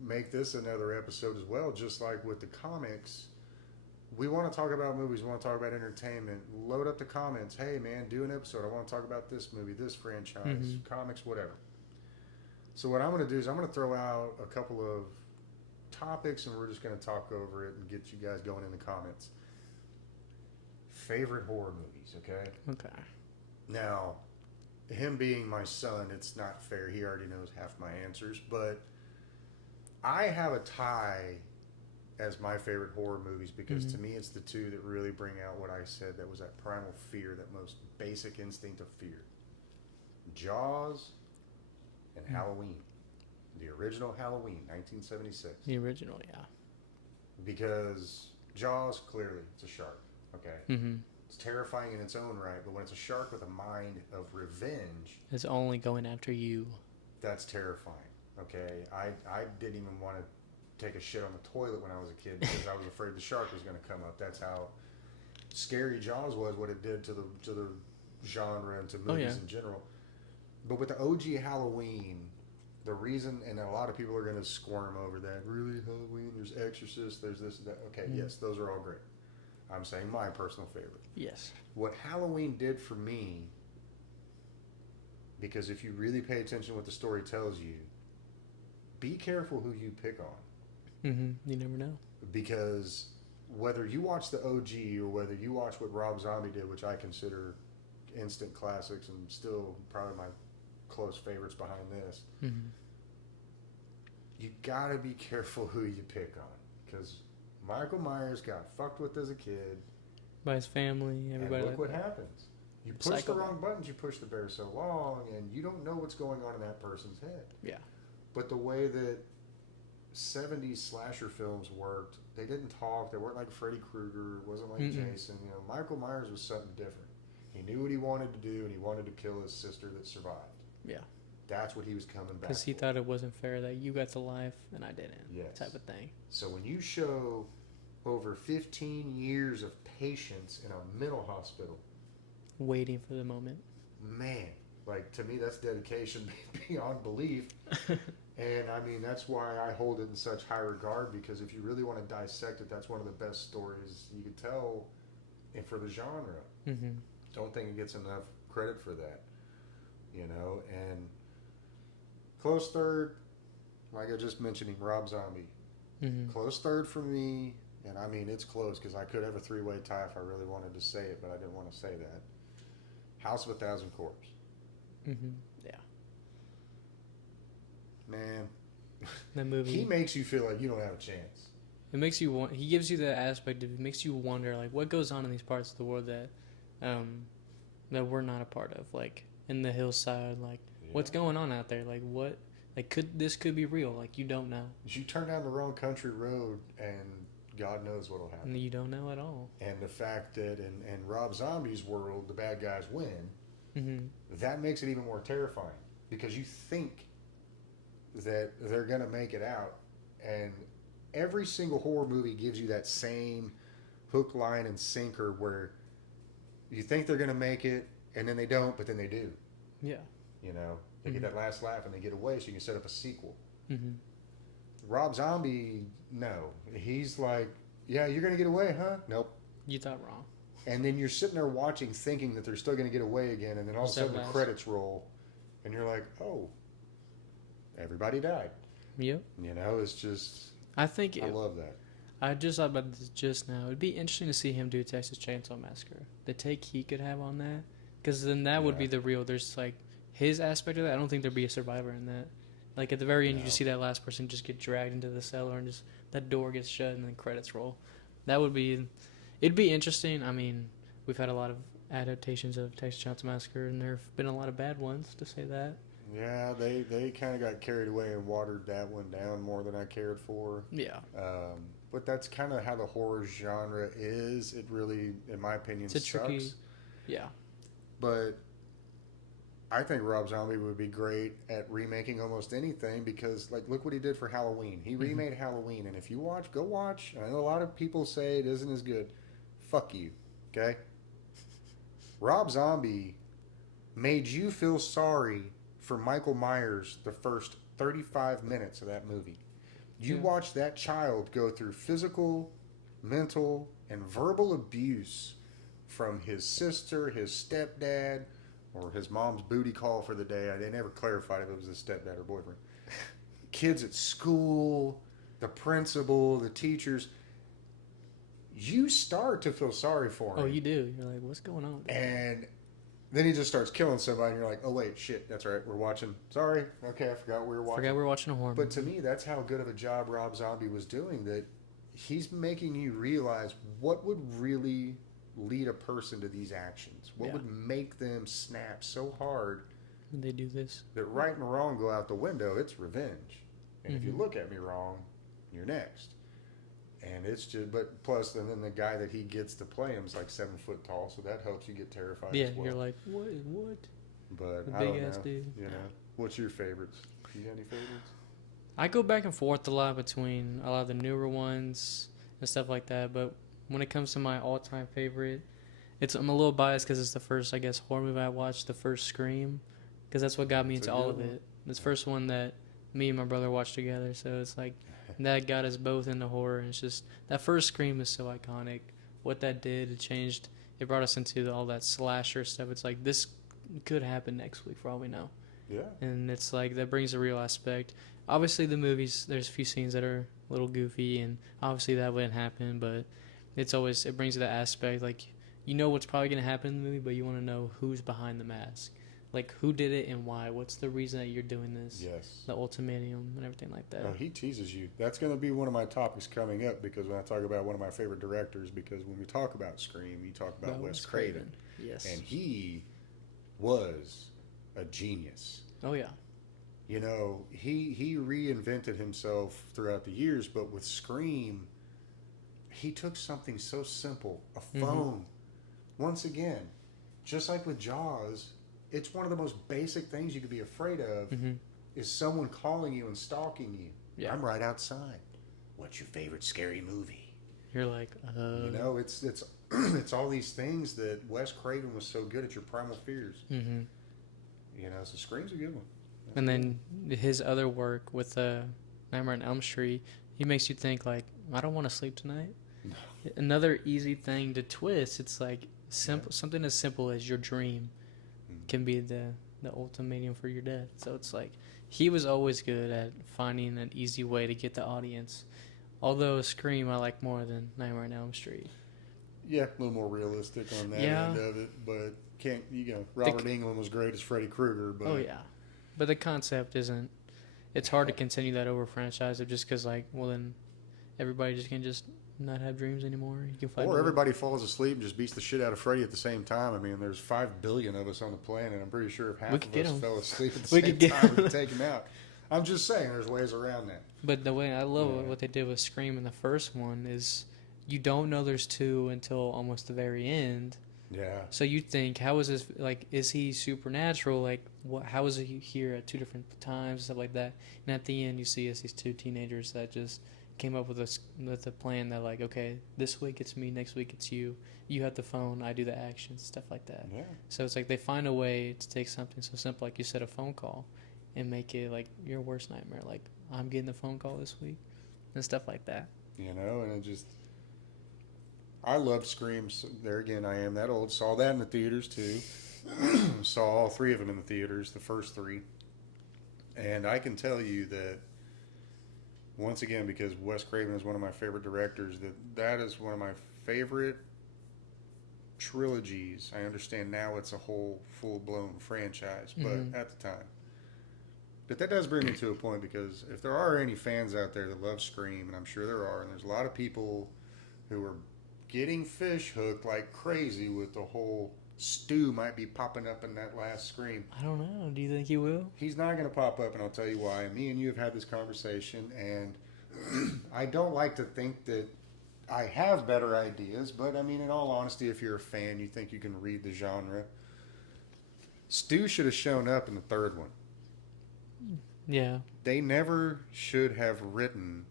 make this another episode as well, just like with the comics, we want to talk about movies. We want to talk about entertainment. Load up the comments. Hey, man, do an episode. I want to talk about this movie, this franchise, comics, whatever. So what I'm going to do is I'm going to throw out a couple of topics, and we're just going to talk over it and get you guys going in the comments. Favorite horror movies, okay? Okay. Now, him being my son, it's not fair. He already knows half my answers, but I have a tie as my favorite horror movies because to me it's the two that really bring out what I said, that was that primal fear, that most basic instinct of fear. Jaws and Halloween. The original Halloween, 1976. The original, yeah. Because Jaws, clearly, it's a shark. Okay. Mm-hmm. It's terrifying in its own right, but when it's a shark with a mind of revenge, it's only going after you. That's terrifying. Okay. I didn't even want to take a shit on the toilet when I was a kid because I was afraid the shark was going to come up. That's how scary Jaws was, what it did to the genre and to movies in general. But with the OG Halloween, the reason, and a lot of people are going to squirm over that, really, Halloween, there's Exorcist, there's this, that. Okay, yes, those are all great. I'm saying my personal favorite. Yes. What Halloween did for me, because if you really pay attention to what the story tells you, be careful who you pick on. You never know. because whether you watch the OG or whether you watch what Rob Zombie did, which I consider instant classics and still probably my close favorites behind this, Mm-hmm. you gotta be careful who you pick on, because Michael Myers got fucked with as a kid, By his family, everybody. and look like what that. happens. You push the Psychopath. wrong buttons, you push the bear so long, and you don't know what's going on in that person's head. Yeah. But the way that 70s slasher films worked, they didn't talk. They weren't like Freddy Krueger. It wasn't like Mm-mm. Jason. You know, Michael Myers was something different. He knew what he wanted to do, and he wanted to kill his sister that survived. Yeah. That's what he was coming back Because he for. thought it wasn't fair that you got to life and I didn't. Yes. Type of thing. So when you show over 15 years of patience in a mental hospital, Waiting for the moment. man, like, to me, that's dedication beyond belief. And I mean, that's why I hold it in such high regard, because if you really want to dissect it, that's one of the best stories you could tell and for the genre. Mm-hmm. Don't think it gets enough credit for that, you know. And close third, like I just mentioned, Rob Zombie. Mm-hmm. Close third for me, and I mean, it's close because I could have a three-way tie if I really wanted to say it, but I didn't want to say that. House of a Thousand Corpses. Mm-hmm. Yeah. Man, That movie. he makes you feel like you don't have a chance. It makes you want. He gives you that aspect of. It makes you wonder, like, what goes on in these parts of the world that we're not a part of, like in the hillside, like what's going on out there, like what, like could be real, like you don't know. You turn down the wrong country road, and God knows what'll happen. And you don't know at all. And the fact that in Rob Zombie's world, the bad guys win, Mm-hmm. that makes it even more terrifying, because you think that they're going to make it out. And every single horror movie gives you that same hook, line, and sinker where you think they're going to make it, and then they don't, but then they do. Yeah. You know, they get that last laugh and they get away, so you can set up a sequel. Mm-hmm. Rob Zombie, no. He's like, yeah, you're going to get away, huh? Nope. You thought wrong. And then you're sitting there watching, thinking that they're still going to get away again, and then all of a sudden the credits roll, and you're like, oh, everybody died. Yep. You know, it's just, I think I love that. I just thought about this just now. It'd be interesting to see him do Texas Chainsaw Massacre. The take he could have on that, because then that would be the real. There's like his aspect of that. I don't think there'd be a survivor in that. Like at the very end, you just see that last person just get dragged into the cellar, and just that door gets shut, and then credits roll. That would be. It'd be interesting. I mean, we've had a lot of adaptations of Texas Chainsaw Massacre, and there have been a lot of bad ones, to say that. Yeah, they kind of got carried away and watered that one down more than I cared for. Yeah. But that's kind of how the horror genre is. It really, in my opinion, It's a sucks. tricky. Yeah. But I think Rob Zombie would be great at remaking almost anything, because, like, look what he did for Halloween. He remade Halloween, and if you watch, go watch. I know a lot of people say it isn't as good. Fuck you, okay? Rob Zombie made you feel sorry for Michael Myers the first 35 minutes of that movie. You watch that child go through physical, mental, and verbal abuse from his sister, his stepdad, or his mom's booty call for the day. They never clarified if it was his stepdad or boyfriend. Kids at school, the principal, the teachers. You start to feel sorry for him. Oh, you do. You're like, what's going on? And then he just starts killing somebody, and you're like, oh, wait, shit, that's right, we're watching. Sorry, okay, I forgot we were watching. Forgot we were watching a horror But movie. to me, that's how good of a job Rob Zombie was doing, that he's making you realize what would really lead a person to these actions. What would make them snap so hard When they do this. that right and wrong go out the window. It's revenge. And if you look at me wrong, you're next. And it's just, but plus, and then the guy that he gets to play him is like 7 foot tall, so that helps you get terrified Yeah, as well. you're like, what? But The I don't big ass know. dude. You know, what's your favorites? You got any favorites? I go back and forth a lot between a lot of the newer ones and stuff like that, but when it comes to my all-time favorite, I'm a little biased because it's the first, I guess, horror movie I watched, the first Scream, because that's what got me into all of it. It's the first one that me and my brother watched together, so it's like that got us both into horror, and it's just that first Scream is so iconic. What that did, it changed, it brought us into all that slasher stuff. It's like this could happen next week for all we know. Yeah. And it's like that brings a real aspect. Obviously, the movies, there's a few scenes that are a little goofy, and obviously that wouldn't happen, but it brings that aspect, like, you know what's probably going to happen in the movie, but you want to know who's behind the mask. Like, who did it and why? What's the reason that you're doing this? Yes. The ultimatum and everything like that. Oh, he teases you. That's going to be one of my topics coming up, because when I talk about one of my favorite directors, because when we talk about Scream, you talk about Wes Craven. Yes. And he was a genius. Oh, yeah. You know, he reinvented himself throughout the years, but with Scream, he took something so simple, a phone. Once again, just like with Jaws, it's one of the most basic things you could be afraid of is someone calling you and stalking you. Yeah. I'm right outside. What's your favorite scary movie? You're like, You know, it's it's all these things that Wes Craven was so good at, your primal fears. Mm-hmm. You know, so Scream's a good one. That's And good. then his other work with Nightmare on Elm Street, he makes you think, like, I don't want to sleep tonight. No. Another easy thing to twist. It's like something as simple as your dream can be the ultimatum for your death. So it's like he was always good at finding an easy way to get the audience. Although Scream I like more than Nightmare on Elm Street. Yeah, a little more realistic on that Yeah. end of it, but Robert Englund was great as Freddy Krueger, but Oh yeah, but the concept isn't. It's hard to continue that over franchise of just because, like, well, then everybody just can just not have dreams anymore. You can find or everybody falls asleep and just beats the shit out of Freddy at the same time. I mean, there's 5 billion of us on the planet. I'm pretty sure if half We of could get us 'em. fell asleep at the We same could get time, we 'em. could take him out. I'm just saying, there's ways around that. But the way I love Yeah. what they did with Scream in the first one is you don't know there's two until almost the very end. Yeah. So you think, how is this, like, is he supernatural? Like, how is he here at two different times, stuff like that? And at the end, you see it's these two teenagers that just came up with a plan that, like, okay, this week it's me, next week it's you. You have the phone, I do the actions, stuff like that. Yeah. So it's like they find a way to take something so simple, like you said, a phone call, and make it like your worst nightmare. Like, I'm getting the phone call this week, and stuff like that. You know, and it just... I loved Scream. There again, I am that old. Saw that in the theaters, too. Saw all 3 of them in the theaters, the first 3. And I can tell you that, once again, because Wes Craven is one of my favorite directors, that is one of my favorite trilogies. I understand now it's a whole full-blown franchise, but at the time. But that does bring me to a point, because if there are any fans out there that love Scream, and I'm sure there are, and there's a lot of people who are getting fish hooked like crazy with the whole Stu might be popping up in that last Scream. I don't know. Do you think he will? He's not going to pop up, and I'll tell you why. Me and you have had this conversation, and I don't like to think that I have better ideas, but I mean, in all honesty, if you're a fan, you think you can read the genre. Stu should have shown up in the 3rd one. Yeah. They never should have written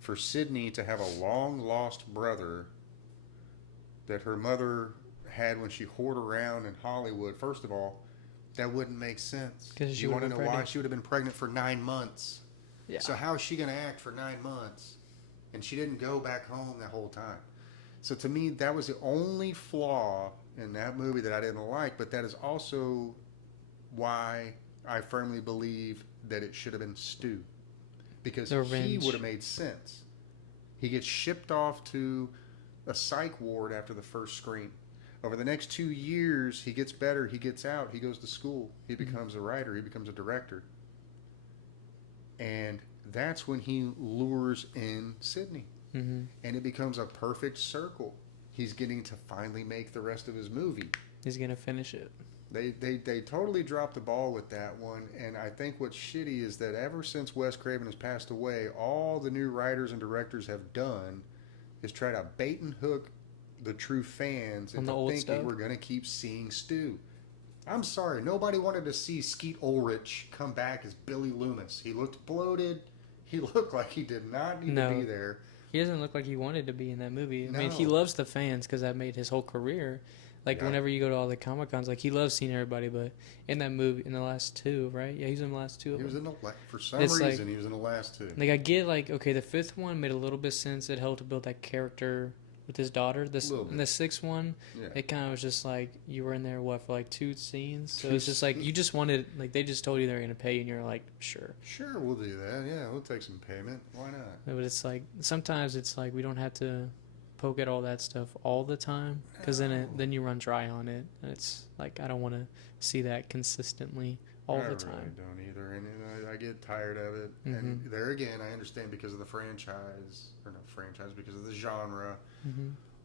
for Sydney to have a long lost brother that her mother had when she whored around in Hollywood. First of all, that wouldn't make sense. 'Cause she You want to would've know been why? pregnant. She would have been pregnant for 9 months. Yeah. So how is she going to act for 9 months? And she didn't go back home that whole time. So to me, that was the only flaw in that movie that I didn't like, but that is also why I firmly believe that it should have been Stu. Because The he revenge. would have made sense. He gets shipped off to a psych ward after the first Scream. Over the next 2 years, he gets better, he gets out, he goes to school, he becomes a writer, he becomes a director. And that's when he lures in Sydney. Mm-hmm. And it becomes a perfect circle. He's getting to finally make the rest of his movie. He's gonna finish it. They totally dropped the ball with that one, and I think what's shitty is that ever since Wes Craven has passed away, all the new writers and directors have done is try to bait and hook the true fans On the into old thinking stuff? we're going to keep seeing Stu. I'm sorry, nobody wanted to see Skeet Ulrich come back as Billy Loomis. He looked bloated. He looked like he did not need to be there. He doesn't look like he wanted to be in that movie. I mean, he No. loves the fans because that made his whole career. Like, Yeah. whenever you go to all the Comic Cons, like, he loves seeing everybody. But in that movie, in the last 2, right? Yeah, he was in the last 2 of He was them. in the for some It's like- reason he was in the last 2. Like, I get, like, okay, the 5th one made a little bit sense. It helped to build that character with his daughter. This Little in bit. the sixth one, Yeah. it kind of was just like you were in there for like 2 scenes. So it's just like you just wanted, like, they just told you they were gonna pay you, and you're like, sure. Sure, we'll do that. Yeah, we'll take some payment. Why not? But it's like sometimes it's like we don't have to poke at all that stuff all the time, because then you run dry on it, and it's like I don't want to see that consistently all I the really time. don't either, and I get tired of it. And there again, I understand because of the franchise, or not franchise, because of the genre.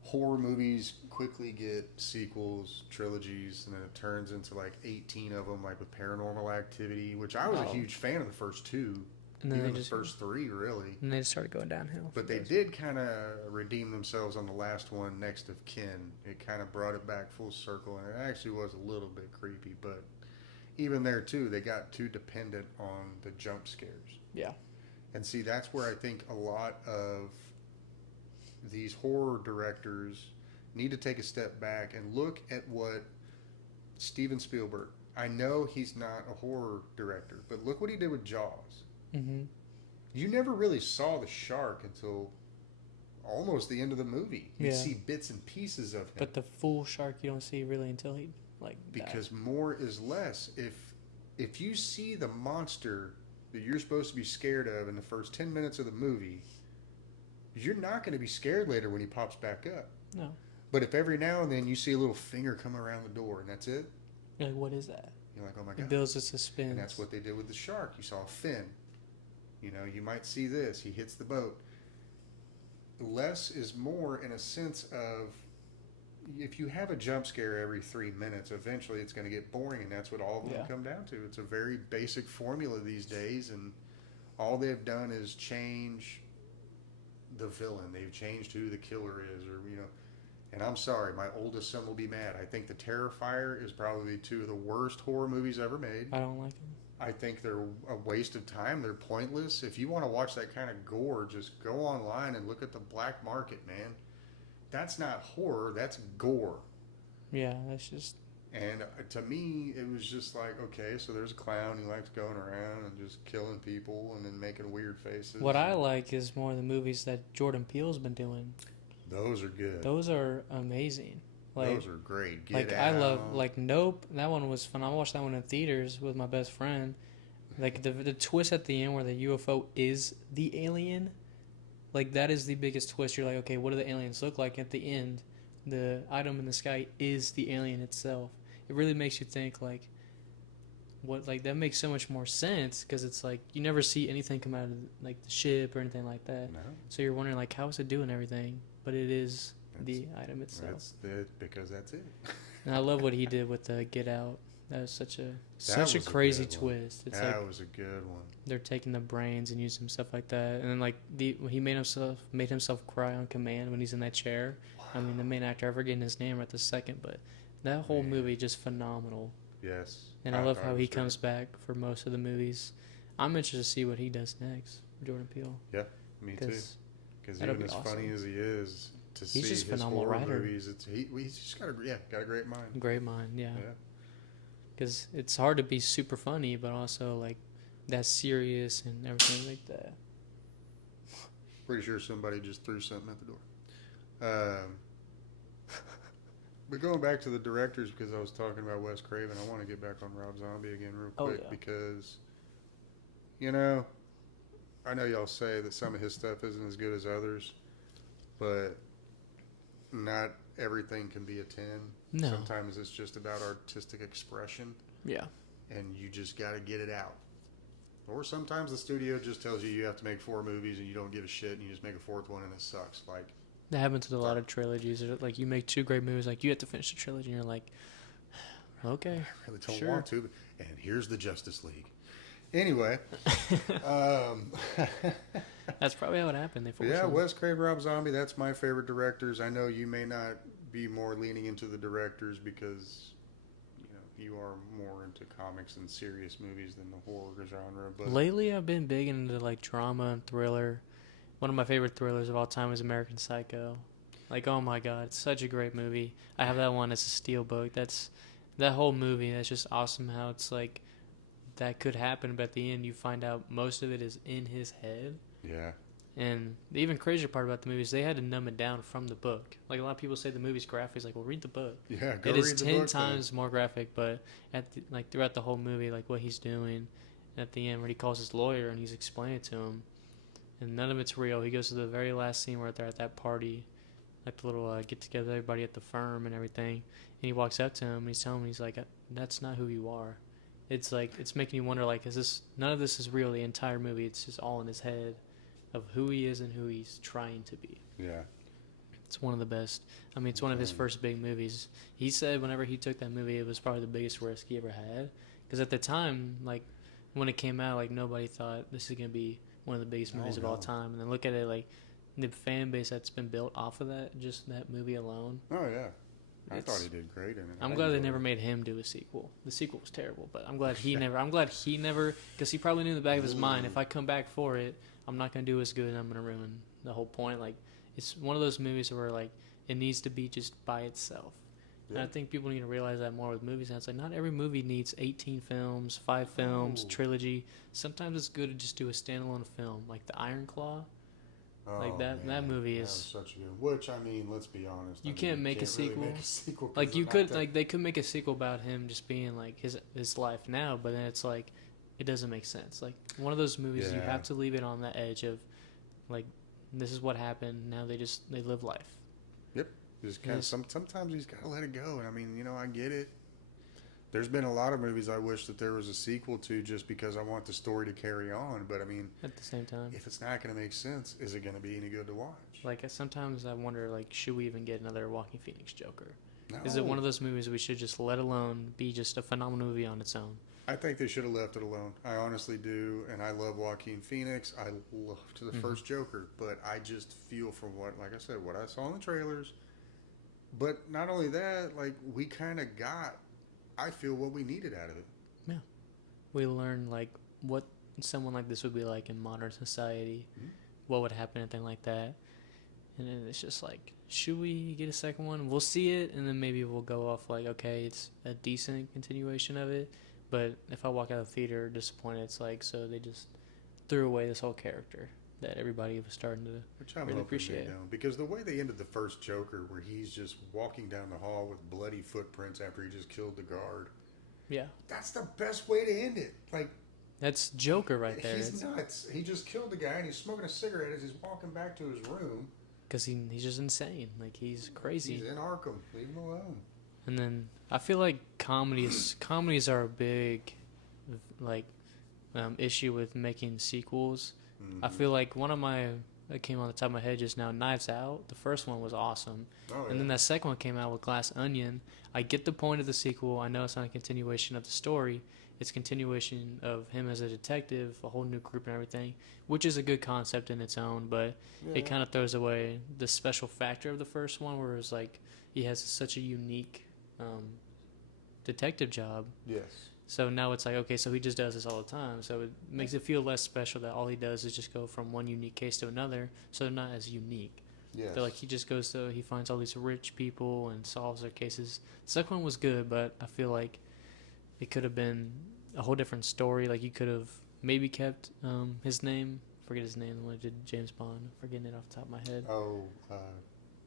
Horror movies quickly get sequels, trilogies, and then it turns into like 18 of them, like with Paranormal Activity, which I was a huge fan of the first two, And then even they the first three, really. And they just started going downhill. But they did kind of redeem themselves on the last one, Next of Kin. It kind of brought it back full circle, and it actually was a little bit creepy. But even there, too, they got too dependent on the jump scares. Yeah. And see, that's where I think a lot of these horror directors need to take a step back and look at what Steven Spielberg, I know he's not a horror director, but look what he did with Jaws. You never really saw the shark until almost the end of the movie. You see bits and pieces of him. But the full shark you don't see really until he because more is less. If you see the monster that you're supposed to be scared of in the first 10 minutes of the movie, you're not going to be scared later when he pops back up. No. But if every now and then you see a little finger come around the door and that's it, you're like, what is that? you're like, oh my God. It builds a suspense. And that's what they did with the shark. You saw a fin. You know, you might see this. He hits the boat. Less is more in a sense of, if you have a jump scare every 3 minutes, eventually it's going to get boring, and that's what all of them come down to. It's a very basic formula these days, and all they've done is change the villain. They've changed who the killer is, or, you know. And I'm sorry, my oldest son will be mad. I think The Terrifier is probably two of the worst horror movies ever made. I don't like them. I think they're a waste of time. They're pointless. If you want to watch that kind of gore, just go online and look at the black market, man. That's not horror. That's gore. Yeah, that's just... And to me, it was just like, okay, so there's a clown who likes going around and just killing people and then making weird faces. What I like is more the movies that Jordan Peele's been doing. Those are good. Those are amazing. Like, those are great. Get Out. I love, like, Nope. That one was fun. I watched that one in theaters with my best friend. Like, the twist at the end where the UFO is the alien, like, that is the biggest twist. You're like, okay, what do the aliens look like? At the end, the item in the sky is the alien itself. It really makes you think, like, what, like, that makes so much more sense, because it's like you never see anything come out of, like, the ship or anything like that. No. So you're wondering, like, how is it doing everything? But it is the item itself. That's it, because that's it. And I love what he did with the Get Out. That was such a crazy twist. It's that like was a good one. they're taking the brains and using stuff like that, and then like he made himself cry on command when he's in that chair. Wow. I mean, the main actor, I forget his name right this second, but that whole movie just phenomenal. Yes. And I love how he comes back for most of the movies. I'm interested to see what he does next, Jordan Peele. Yeah, me too. Because even as funny as he is, to see his horror movies, he's just got a great mind. Great mind, yeah. Because it's hard to be super funny, but also like that serious and everything like that. Pretty sure somebody just threw something at the door. But going back to the directors, because I was talking about Wes Craven, I want to get back on Rob Zombie again real quick because, you know, I know y'all say that some of his stuff isn't as good as others, but not everything can be a 10. No. Sometimes it's just about artistic expression. Yeah. And you just got to get it out. Or sometimes the studio just tells you have to make 4 movies and you don't give a shit and you just make a 4th one and it sucks. Like, that happens with a lot of trilogies. Like, you make 2 great movies, like, you have to finish the trilogy, and you're like, okay, I really don't want to. And here's the Justice League. Anyway. That's probably how it happened. Wes Craven, Rob Zombie, that's my favorite directors. I know you may not be more leaning into the directors because, you know, you are more into comics and serious movies than the horror genre. But lately, I've been big into, like, drama and thriller. One of my favorite thrillers of all time is American Psycho. Like, oh my God, it's such a great movie. I have that one as a steelbook. That whole movie, that's just awesome how it's like that could happen, but at the end you find out most of it is in his head. Yeah. And the even crazier part about the movie is they had to numb it down from the book. Like a lot of people say the movie's graphic. It's like, well, read the book. Yeah, go It read is the 10 book. times more graphic, but like throughout the whole movie, like what he's doing at the end where he calls his lawyer and he's explaining it to him, and none of it's real. He goes to the very last scene where they're at that party, like the little get together, everybody at the firm and everything, and he walks up to him and he's telling him, he's like, that's not who you are. It's like, it's making you wonder, like, is this, none of this is real, the entire movie, it's just all in his head of who he is and who he's trying to be. Yeah. It's one of the best. I mean, it's one of his first big movies. He said whenever he took that movie, it was probably the biggest risk he ever had. Because at the time, like, when it came out, like, nobody thought this is going to be one of the biggest movies of all time. And then look at it, like, the fan base that's been built off of that, just that movie alone. Oh, yeah. I thought he did great in it. I'm glad they never made him do a sequel. The sequel was terrible, but I'm glad he never, because he probably knew in the back of his mind, if I come back for it, I'm not going to do as good and I'm going to ruin the whole point. Like, it's one of those movies where, like, it needs to be just by itself. Yeah. And I think people need to realize that more with movies. And it's like, not every movie needs 18 films, 5 films, trilogy. Sometimes it's good to just do a standalone film, like The Iron Claw. Like that movie is such a good. Which, I mean, let's be honest. You can't make a sequel. Really make a sequel like you could, like they could make a sequel about him just being like his life now, but then it's like it doesn't make sense. Like one of those movies, you have to leave it on the edge of like this is what happened. Now they live life. Yep. Just kind of sometimes you just gotta let it go. And I mean, I get it. There's been a lot of movies I wish that there was a sequel to just because I want the story to carry on. But I mean, at the same time, if it's not going to make sense, is it going to be any good to watch? Like sometimes I wonder, like, should we even get another Joaquin Phoenix Joker? No. Is it one of those movies we should just let alone be just a phenomenal movie on its own? I think they should have left it alone. I honestly do, and I love Joaquin Phoenix. I loved the first Joker, but I just feel from what I said, what I saw in the trailers. But not only that, like we kind of got. I feel what we needed out of it. Yeah. We learned, like, what someone like this would be like in modern society, what would happen, anything like that. And then it's just like, should we get a second one? We'll see it, and then maybe we'll go off like, okay, it's a decent continuation of it. But if I walk out of the theater disappointed, it's like, so they just threw away this whole character that everybody was starting to really appreciate. Because the way they ended the first Joker, where he's just walking down the hall with bloody footprints after he just killed the guard. Yeah. That's the best way to end it. Like, that's Joker right there. He's nuts. He just killed the guy and he's smoking a cigarette as he's walking back to his room. Because he's just insane. Like, he's crazy. He's in Arkham. Leave him alone. And then I feel like comedies are a big, like, issue with making sequels. I feel like one of my that came on the top of my head just now, Knives Out. The first one was awesome. And then that second one came out with Glass Onion. I get the point of the sequel. I know it's not a continuation of the story. It's continuation of him as a detective, a whole new group and everything, which is a good concept in its own, but it kind of throws away the special factor of the first one where it's like he has such a unique detective job. Yes. So now it's like, okay, so he just does this all the time. So it makes it feel less special that all he does is just go from one unique case to another. So they're not as unique. Yes. But like he just goes to, he finds all these rich people and solves their cases. The second one was good, but I feel like it could have been a whole different story. Like you could have maybe kept his name. Forget his name. The one who did James Bond. I'm forgetting it off the top of my head.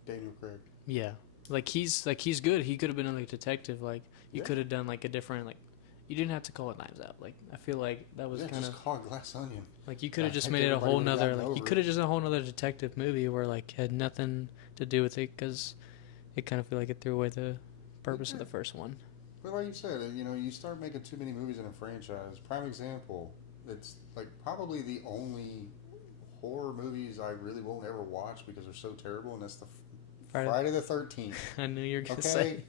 Daniel Craig. Yeah. Like he's good. He could have been another detective. Like you could have done like a different like. You didn't have to call it Knives Out. Like I feel like that was kind of just call it Glass Onion. Like you could have just made it a whole nother. Like you could have just a whole nother detective movie where like had nothing to do with it because it kind of feel like it threw away the purpose of the first one. But like you said, you start making too many movies in a franchise. Prime example, it's like probably the only horror movies I really won't ever watch because they're so terrible, and that's the Friday the 13th. I knew you were gonna say.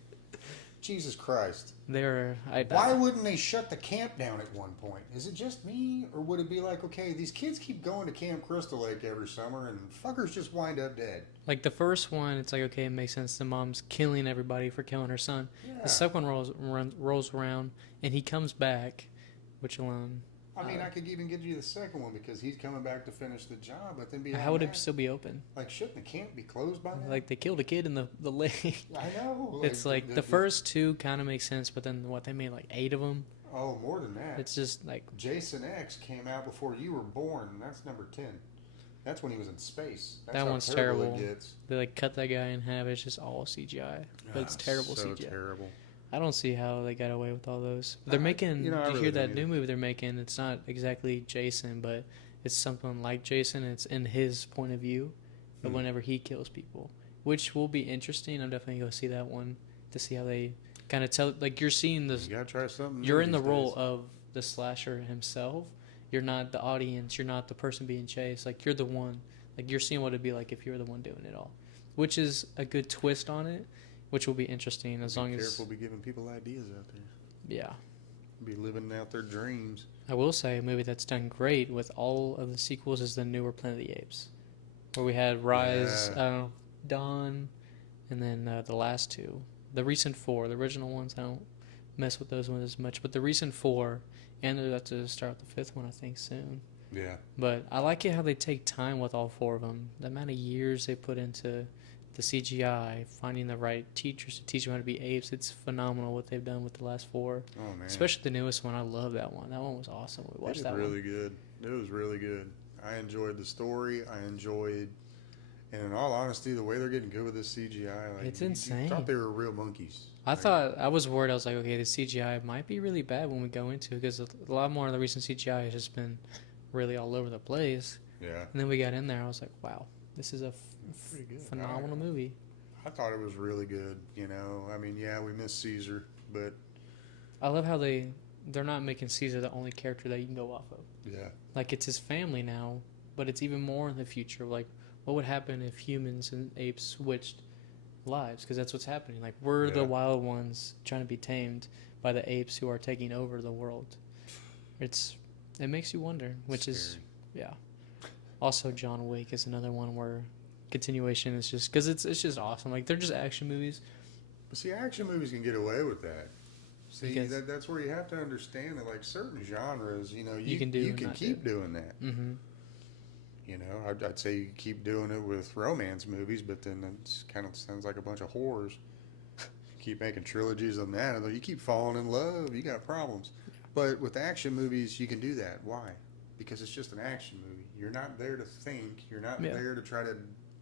Jesus Christ. Why wouldn't they shut the camp down at one point? Is it just me? Or would it be like, okay, these kids keep going to Camp Crystal Lake every summer and fuckers just wind up dead? Like the first one, it's like, okay, it makes sense. The mom's killing everybody for killing her son. Yeah. The second one rolls around and he comes back, which alone... I mean, I could even give you the second one because he's coming back to finish the job, but then how would it still be open? Like, shouldn't the camp be closed by now? Like, they killed a kid in the lake. I know. It's like, the first two kind of make sense, but then they made like 8 of them. Oh, more than that. It's just like... Jason X came out before you were born, and that's number 10. That's when he was in space. That's That how one's terrible terrible. it gets. They like cut that guy in half. It's just all CGI, but it's terrible So CGI. terrible. I don't see how they got away with all those. They're I making. really you hear don't that new either. movie they're making? It's not exactly Jason, but it's something like Jason. It's in his point of view of whenever he kills people, which will be interesting. I'm definitely gonna see that one to see how they kind of tell. Like you're seeing this. You gotta try something. You're New in the these role days. of the slasher himself. You're not the audience. You're not the person being chased. Like you're the one. Like you're seeing what it'd be like if you were the one doing it all, which is a good twist on it, which will be interesting as long as. Careful, be giving people ideas out there. Yeah. Be living out their dreams. I will say a movie that's done great with all of the sequels is the newer Planet of the Apes, where we had Rise, Yeah. Dawn, and then the last two. The recent four, the original ones, I don't mess with those ones as much, but the recent four, and they're about to start the fifth one, I think, soon. Yeah. But I like it how they take time with all four of them. The amount of years they put into the CGI, finding the right teachers to teach them how to be apes. It's phenomenal what they've done with the last four. Oh man. Especially the newest one. I love that one. That one was awesome. We watched that really one. good. It was really good. I enjoyed the story. I enjoyed, and in all honesty, the way they're getting good with this CGI. Like, It's you insane. thought they were real monkeys. I thought, I was worried. I was like, okay, the CGI might be really bad when we go into it because a lot more of the recent CGI has just been really all over the place. Yeah. And then we got in there. I was like, wow, this is a Pretty good. phenomenal movie. I thought it was really good. You know, I mean, yeah, we missed Caesar, but I love how they're not making Caesar the only character that you can go off of. yeah, Like it's his family now, but it's even more in the future. Like, what would happen if humans and apes switched lives? Because that's what's happening. Like we're the Yeah. wild ones trying to be tamed by the apes who are taking over the world. It makes you wonder, which is yeah. Also, John Wick is another one where continuation is just because it's just awesome. Like they're just action movies. But see, action movies can get away with that. See, Because- that's where you have to understand that, like certain genres, you know, You can do you and can not keep do. doing that. Mm-hmm. You know, I'd say you keep doing it with romance movies, but then it kind of sounds like a bunch of whores. Keep making trilogies on that, and you keep falling in love, you got problems. But with action movies, you can do that. Why? Because it's just an action movie. You're not there to think. You're not Yeah. there to try to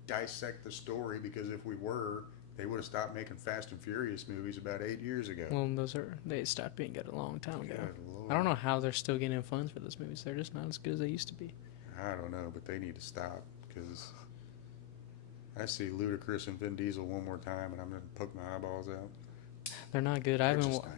dissect the story. Because if we were, they would have stopped making Fast and Furious movies about 8 years ago. Well, they stopped being good a long time ago. Good Lord. I don't know how they're still getting funds for those movies. They're just not as good as they used to be. I don't know, but they need to stop because I see Ludacris and Vin Diesel one more time, and I'm gonna poke my eyeballs out. They're not good. They're just not